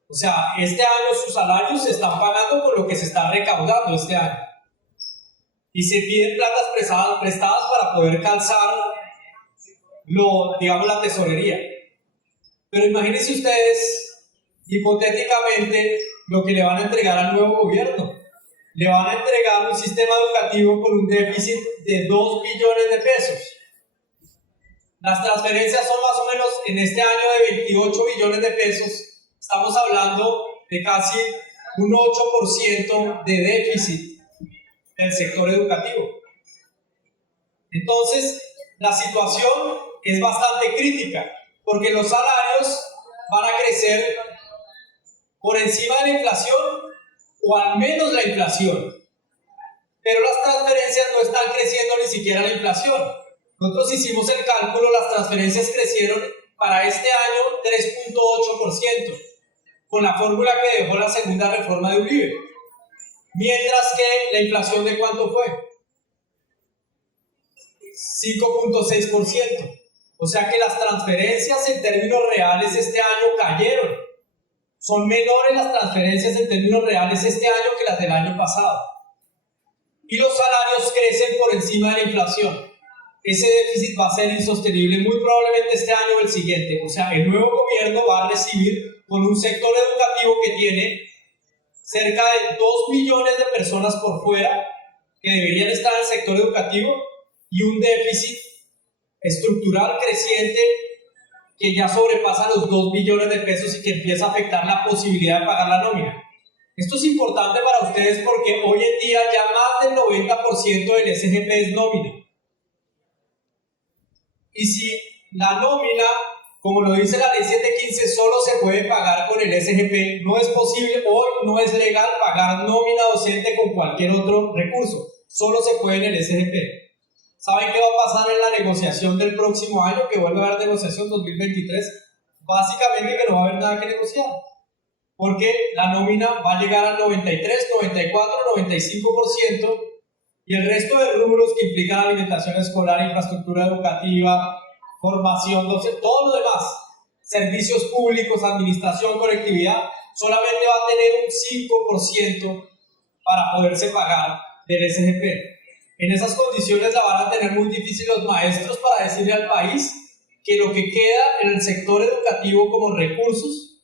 O sea, este año sus salarios se están pagando con lo que se está recaudando este año. Y se piden platas prestadas para poder calzar la tesorería. Pero imagínense ustedes, hipotéticamente, lo que le van a entregar al nuevo gobierno. Le van a entregar un sistema educativo con un déficit de 2 billones de pesos. Las transferencias son más o menos en este año de 28 billones de pesos. Estamos hablando de casi un 8% de déficit del sector educativo. Entonces, la situación es bastante crítica, porque los salarios van a crecer por encima de la inflación o al menos la inflación, pero las transferencias no están creciendo ni siquiera la inflación. Nosotros hicimos el cálculo, las transferencias crecieron para este año 3.8%, con la fórmula que dejó la segunda reforma de Uribe, mientras que la inflación ¿de cuánto fue? 5.6%. O sea que las transferencias en términos reales este año cayeron. Son menores las transferencias en términos reales este año que las del año pasado. Y los salarios crecen por encima de la inflación. Ese déficit va a ser insostenible muy probablemente este año o el siguiente. O sea, el nuevo gobierno va a recibir con un sector educativo que tiene cerca de 2 millones de personas por fuera que deberían estar en el sector educativo y un déficit estructural creciente que ya sobrepasa los 2 billones de pesos y que empieza a afectar la posibilidad de pagar la nómina. Esto es importante para ustedes porque hoy en día ya más del 90% del SGP es nómina. Y si la nómina, como lo dice la ley 715, solo se puede pagar con el SGP, no es posible, hoy no es legal pagar nómina docente con cualquier otro recurso, solo se puede en el SGP. ¿Saben qué va a pasar en la negociación del próximo año? Que vuelve a haber negociación 2023. Básicamente que no va a haber nada que negociar. Porque la nómina va a llegar al 93, 94, 95% y el resto de rubros que implican alimentación escolar, infraestructura educativa, formación docente, todo lo demás, servicios públicos, administración, conectividad, solamente va a tener un 5% para poderse pagar del SGP. En esas condiciones la van a tener muy difícil los maestros para decirle al país que lo que queda en el sector educativo como recursos,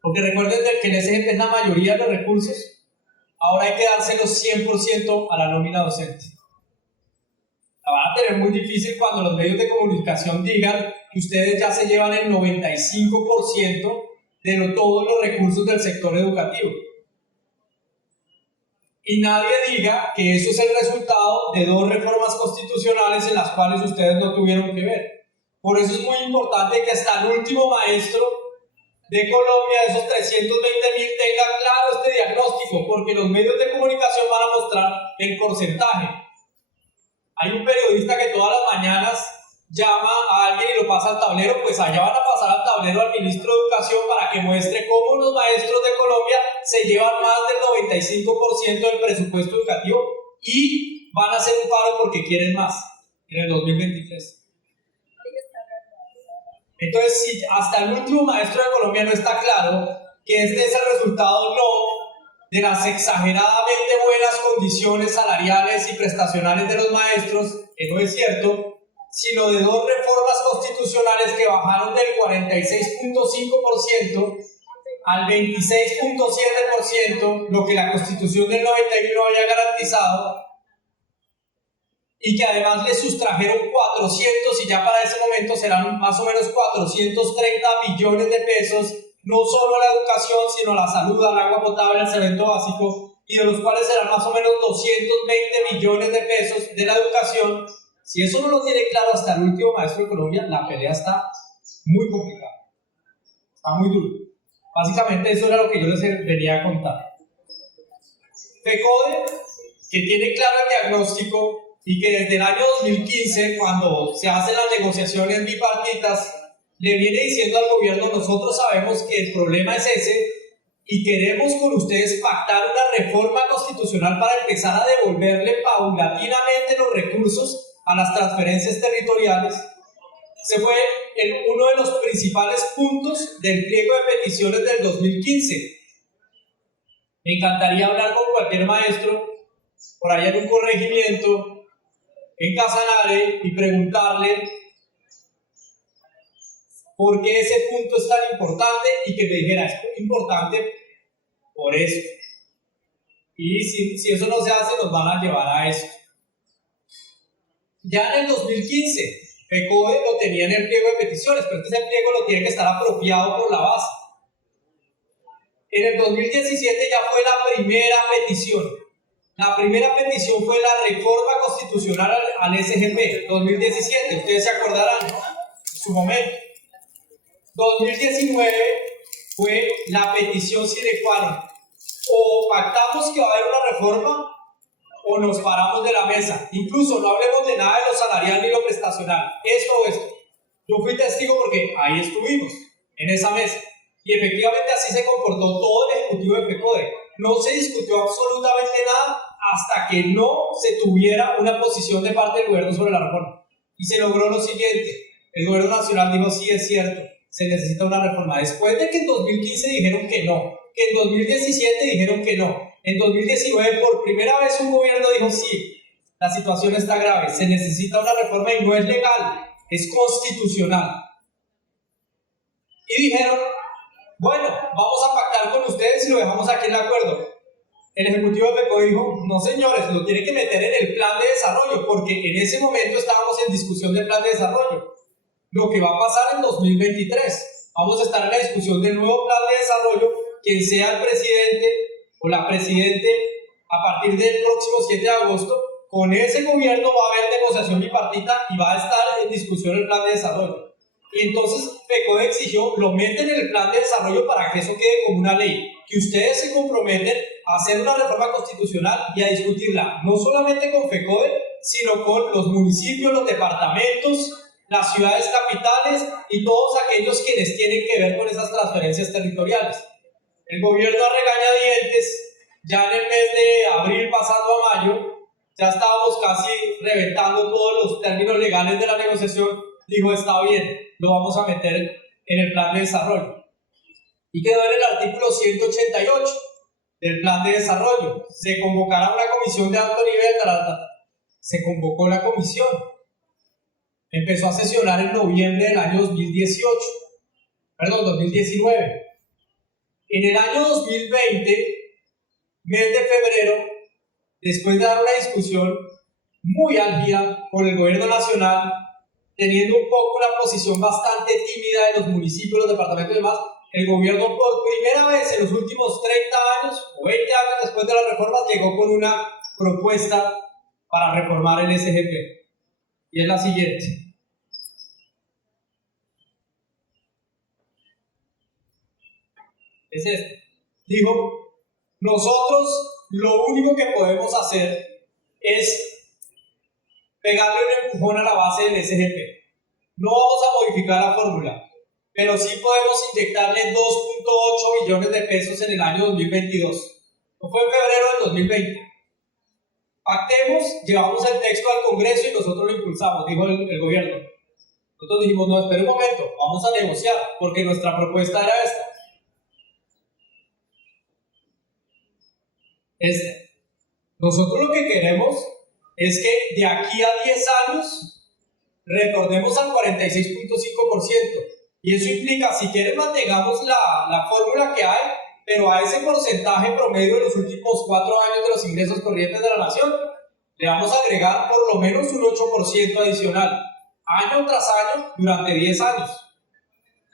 porque recuerden que el SGP es la mayoría de los recursos, ahora hay que dárselos 100% a la nómina docente. La van a tener muy difícil cuando los medios de comunicación digan que ustedes ya se llevan el 95% de todos los recursos del sector educativo. Y nadie diga que eso es el resultado de 2 reformas constitucionales en las cuales ustedes no tuvieron que ver. Por eso es muy importante que hasta el último maestro de Colombia, de esos 320.000, tenga claro este diagnóstico, porque los medios de comunicación van a mostrar el porcentaje. Hay un periodista que todas las mañanas llama a alguien y lo pasa al tablero, pues allá van a pasar al tablero al ministro de Educación para que muestre cómo los maestros de Colombia se llevan más del 95% del presupuesto educativo y van a hacer un paro porque quieren más en el 2023. Entonces, si hasta el último maestro de Colombia no está claro que este es el resultado no de las exageradamente buenas condiciones salariales y prestacionales de los maestros, que no es cierto, sino de 2 reformas constitucionales que bajaron del 46.5% al 26.7%, lo que la Constitución del 91 había garantizado, y que además le sustrajeron 400, y ya para ese momento serán más o menos 430 millones de pesos, no solo a la educación, sino a la salud, al agua potable, al saneamiento básico, y de los cuales serán más o menos 220 millones de pesos de la educación. Si eso no lo tiene claro hasta el último maestro de Colombia, la pelea está muy complicada, está muy dura. Básicamente eso era lo que yo les venía a contar. FECODE, que tiene claro el diagnóstico y que desde el año 2015, cuando se hacen las negociaciones bipartitas, le viene diciendo al gobierno: nosotros sabemos que el problema es ese y queremos con ustedes pactar una reforma constitucional para empezar a devolverle paulatinamente los recursos a las transferencias territoriales. Ese fue uno de los principales puntos del pliego de peticiones del 2015. Me encantaría hablar con cualquier maestro por allá en un corregimiento en Casanare y preguntarle por qué ese punto es tan importante y que me dijera: es muy importante por eso. Y si eso no se hace, nos van a llevar a eso. Ya en el 2015, FECODE lo tenía en el pliego de peticiones, pero ese pliego lo tiene que estar apropiado por la base. En el 2017 ya fue la primera petición. La primera petición fue la reforma constitucional al SGP, 2017, ustedes se acordarán. en su momento. 2019 fue la petición sine qua non. O pactamos que va a haber una reforma o nos paramos de la mesa. Incluso no hablemos de nada de lo salarial ni lo prestacional. Esto o esto. Yo fui testigo porque ahí estuvimos, en esa mesa. Y efectivamente así se comportó todo el ejecutivo de FECODE. No se discutió absolutamente nada hasta que no se tuviera una posición de parte del gobierno sobre la reforma. Y se logró lo siguiente. El gobierno nacional dijo, sí, es cierto, se necesita una reforma. Después de que en 2015 dijeron que no, que en 2017 dijeron que no, en 2019 por primera vez un gobierno dijo, sí, la situación está grave, se necesita una reforma y no es legal, es constitucional. Y dijeron, bueno, vamos a pactar con ustedes y lo dejamos aquí en el acuerdo. El ejecutivo de FECODE dijo, no señores, lo tienen que meter en el plan de desarrollo, porque en ese momento estábamos en discusión del plan de desarrollo. Lo que va a pasar en 2023, vamos a estar en la discusión del nuevo plan de desarrollo, quien sea el presidente o la presidente a partir del próximo 7 de agosto, con ese gobierno va a haber negociación bipartita y va a estar en discusión el plan de desarrollo. Y entonces FECODE exigió, lo meten en el plan de desarrollo para que eso quede como una ley, que ustedes se comprometen a hacer una reforma constitucional y a discutirla, no solamente con FECODE, sino con los municipios, los departamentos, las ciudades capitales y todos aquellos quienes tienen que ver con esas transferencias territoriales. El gobierno a regañadientes, ya en el mes de abril pasando a mayo, ya estábamos casi reventando todos los términos legales de la negociación, dijo, está bien, lo vamos a meter en el plan de desarrollo. Y quedó en el artículo 188 del plan de desarrollo. Se convocará una comisión de alto nivel, se convocó la comisión. Empezó a sesionar en noviembre del año 2019. En el año 2020, mes de febrero, después de dar una discusión muy álgida con el gobierno nacional, teniendo un poco una posición bastante tímida de los municipios, los departamentos y demás, el gobierno por primera vez en los últimos 30 años o 20 años después de la reforma llegó con una propuesta para reformar el SGP. Y es la siguiente. Es este. Dijo, nosotros lo único que podemos hacer es pegarle un empujón a la base del SGP. No vamos a modificar la fórmula, pero sí podemos inyectarle 2.8 billones de pesos en el año 2022. No fue en febrero del 2020. Pactemos, llevamos el texto al Congreso y nosotros lo impulsamos, dijo el gobierno. Nosotros dijimos, no, espera un momento, vamos a negociar, porque nuestra propuesta era esta. Nosotros lo que queremos es que de aquí a 10 años retornemos al 46.5%. Y eso implica, si quieren, mantengamos la fórmula que hay, pero a ese porcentaje promedio de los últimos 4 años de los ingresos corrientes de la nación, le vamos a agregar por lo menos un 8% adicional, año tras año, durante 10 años.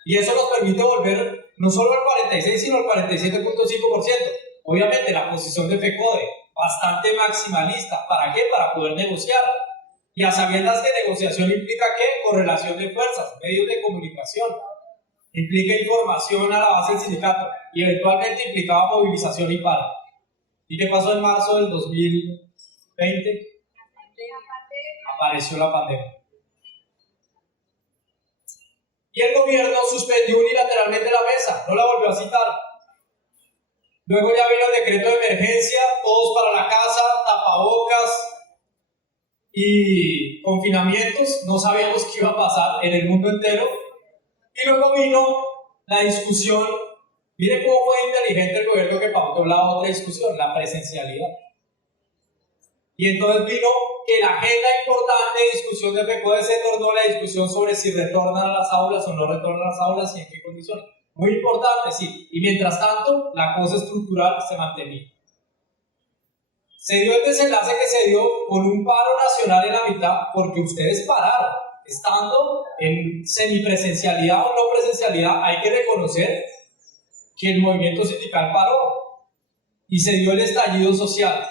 Y eso nos permite volver no solo al 46, sino al 47.5%. Obviamente la posición de FECODE, bastante maximalista. ¿Para qué? Para poder negociar. Y a sabiendas que negociación implica ¿qué? Correlación de fuerzas, medios de comunicación. Implica información a la base del sindicato. Y eventualmente implicaba movilización y paro. ¿Y qué pasó en marzo del 2020? Apareció la pandemia. Y el gobierno suspendió unilateralmente la mesa, no la volvió a citar. Luego ya vino el decreto de emergencia, todos para la casa, tapabocas y confinamientos. No sabíamos qué iba a pasar en el mundo entero. Y luego vino la discusión. Miren cómo fue inteligente el gobierno que pautó la otra discusión, la presencialidad. Y entonces vino que la agenda importante de discusión de FECODE se tornó la discusión sobre si retornan a las aulas o no retornan a las aulas y en qué condiciones. Muy importante, sí. Y mientras tanto, la cosa estructural se mantenía. Se dio el desenlace que se dio con un paro nacional en la mitad, porque ustedes pararon. Estando en semipresencialidad o no presencialidad, hay que reconocer que el movimiento sindical paró. Y se dio el estallido social.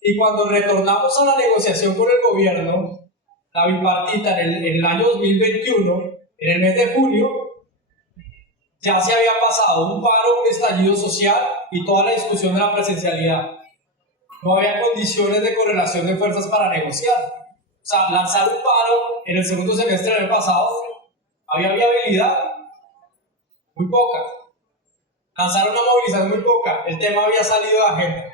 Y cuando retornamos a la negociación con el gobierno, la bipartita en el año 2021, En el mes de junio ya se había pasado un paro, un estallido social y toda la discusión de la presencialidad. No había condiciones de correlación de fuerzas para negociar. O sea, lanzar un paro en el segundo semestre del año pasado, había viabilidad muy poca. Lanzar una movilización muy poca. El tema había salido de agenda.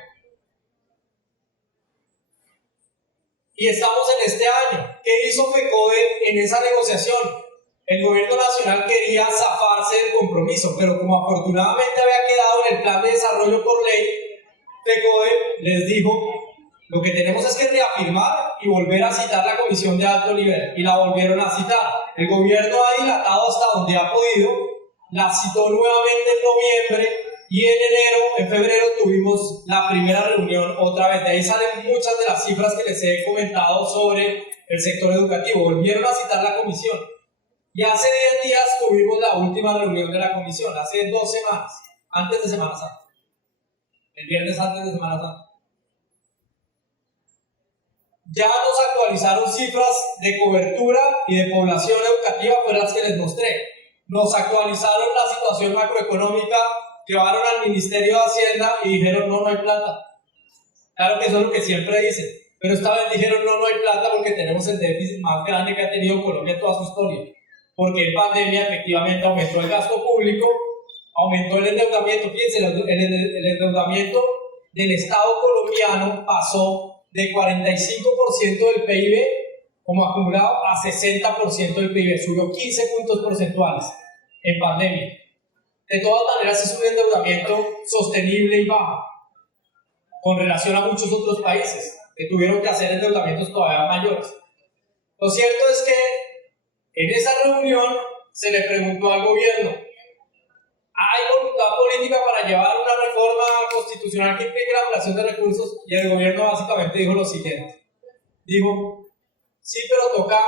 Y estamos en este año. ¿Qué hizo FECODE en esa negociación? El gobierno nacional quería zafarse del compromiso, pero como afortunadamente había quedado en el plan de desarrollo por ley, FECODE les dijo: lo que tenemos es que reafirmar y volver a citar la comisión de alto nivel, y la volvieron a citar. El gobierno ha dilatado hasta donde ha podido, la citó nuevamente en noviembre, y en enero, en febrero tuvimos la primera reunión otra vez. De ahí salen muchas de las cifras que les he comentado sobre el sector educativo. Volvieron a citar la comisión. Y hace 10 días tuvimos la última reunión de la comisión, hace 2 semanas, antes de Semana Santa. El viernes antes de Semana Santa. Ya nos actualizaron cifras de cobertura y de población educativa, fueron las que les mostré. Nos actualizaron la situación macroeconómica, llevaron al Ministerio de Hacienda y dijeron: no hay plata. Claro que eso es lo que siempre dicen, pero esta vez dijeron: no hay plata porque tenemos el déficit más grande que ha tenido Colombia en toda su historia. Porque en pandemia efectivamente aumentó el gasto público, aumentó el endeudamiento. Fíjense, el endeudamiento del Estado colombiano pasó de 45% del PIB como acumulado a 60% del PIB, subió 15 puntos porcentuales en pandemia. De todas maneras es un endeudamiento sostenible y bajo, con relación a muchos otros países que tuvieron que hacer endeudamientos todavía mayores. Lo cierto es que en esa reunión se le preguntó al gobierno: ¿hay voluntad política para llevar una reforma constitucional que implique la ampliación de recursos? Y el gobierno básicamente dijo lo siguiente. Dijo: sí, pero toca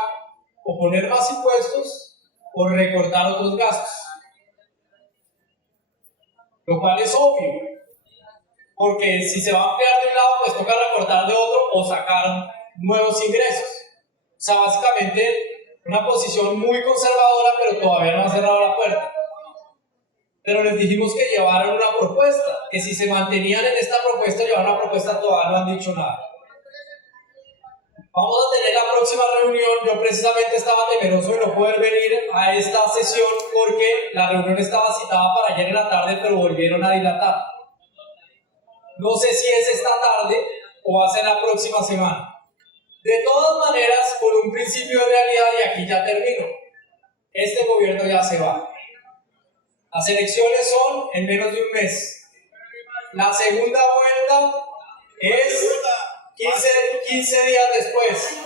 o poner más impuestos o recortar otros gastos. Lo cual es obvio, porque si se va a ampliar de un lado, pues toca recortar de otro o sacar nuevos ingresos. O sea, básicamente una posición muy conservadora, pero todavía no ha cerrado la puerta. Pero les dijimos que llevaran una propuesta, que si se mantenían en esta propuesta, llevaran una propuesta, todavía no han dicho nada. Vamos a tener la próxima reunión. Yo precisamente estaba temeroso de no poder venir a esta sesión porque la reunión estaba citada para ayer en la tarde, pero volvieron a dilatar. No sé si es esta tarde o va a ser la próxima semana. De todas maneras, por un principio de realidad, y aquí ya termino, este gobierno ya se va. Las elecciones son en menos de un mes. La segunda vuelta es 15 días después.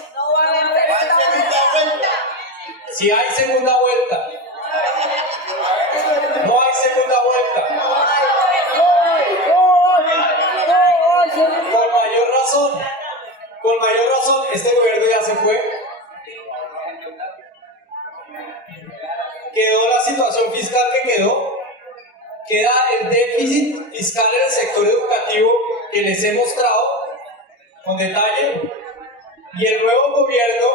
Si hay segunda vuelta. No hay segunda vuelta. Con mayor razón, este gobierno ya se fue. Quedó la situación fiscal que quedó. Queda el déficit fiscal en el sector educativo que les he mostrado con detalle. Y el nuevo gobierno,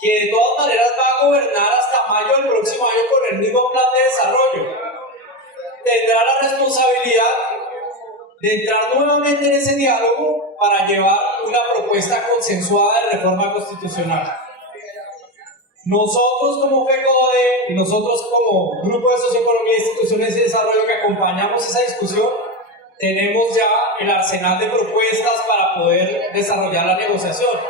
que de todas maneras va a gobernar hasta mayo del próximo año con el mismo plan de desarrollo, tendrá la responsabilidad de entrar nuevamente en ese diálogo para llevar una propuesta consensuada de reforma constitucional. Nosotros como FECODE y nosotros como Grupo de Socioeconomía e Instituciones de Desarrollo que acompañamos esa discusión, tenemos ya el arsenal de propuestas para poder desarrollar la negociación.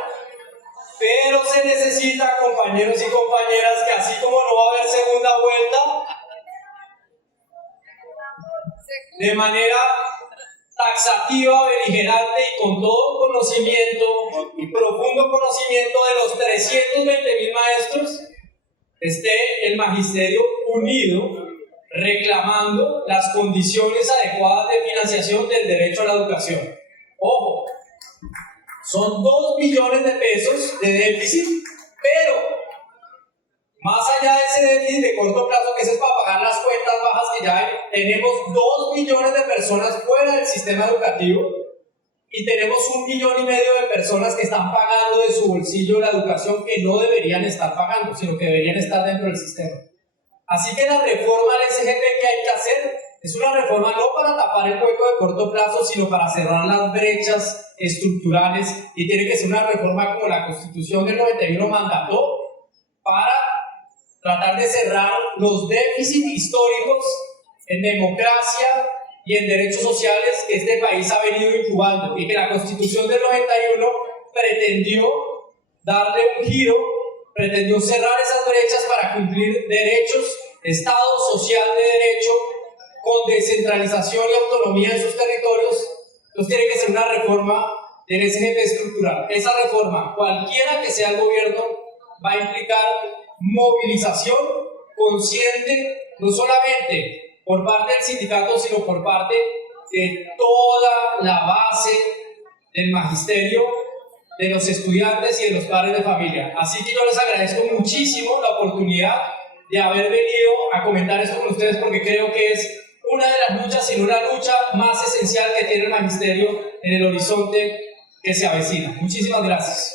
Pero se necesita, compañeros y compañeras, que así como no va a haber segunda vuelta, de manera taxativa, beligerante y con todo conocimiento y profundo conocimiento de los 320.000 maestros, esté el magisterio unido reclamando las condiciones adecuadas de financiación del derecho a la educación. Ojo, son 2 billones de pesos de déficit, pero más allá de ese déficit de corto plazo, que ese es para pagar las cuentas bajas que ya hay, tenemos 2 millones de personas fuera del sistema educativo y tenemos 1,5 millones de personas que están pagando de su bolsillo la educación que no deberían estar pagando, sino que deberían estar dentro del sistema. Así que la reforma al SGP que hay que hacer es una reforma no para tapar el hueco de corto plazo, sino para cerrar las brechas estructurales, y tiene que ser una reforma como la Constitución del 91 mandató, para tratar de cerrar los déficits históricos en democracia y en derechos sociales que este país ha venido incubando, y que la Constitución del 91 pretendió darle un giro, pretendió cerrar esas brechas para cumplir derechos, Estado social de derecho, con descentralización y autonomía en sus territorios. Entonces tiene que ser una reforma del SGP estructural. Esa reforma, cualquiera que sea el gobierno, va a implicar movilización consciente, no solamente por parte del sindicato, sino por parte de toda la base del magisterio, de los estudiantes y de los padres de familia. Así que yo les agradezco muchísimo la oportunidad de haber venido a comentar esto con ustedes, porque creo que es una de las luchas, sino la lucha más esencial que tiene el magisterio en el horizonte que se avecina. Muchísimas gracias.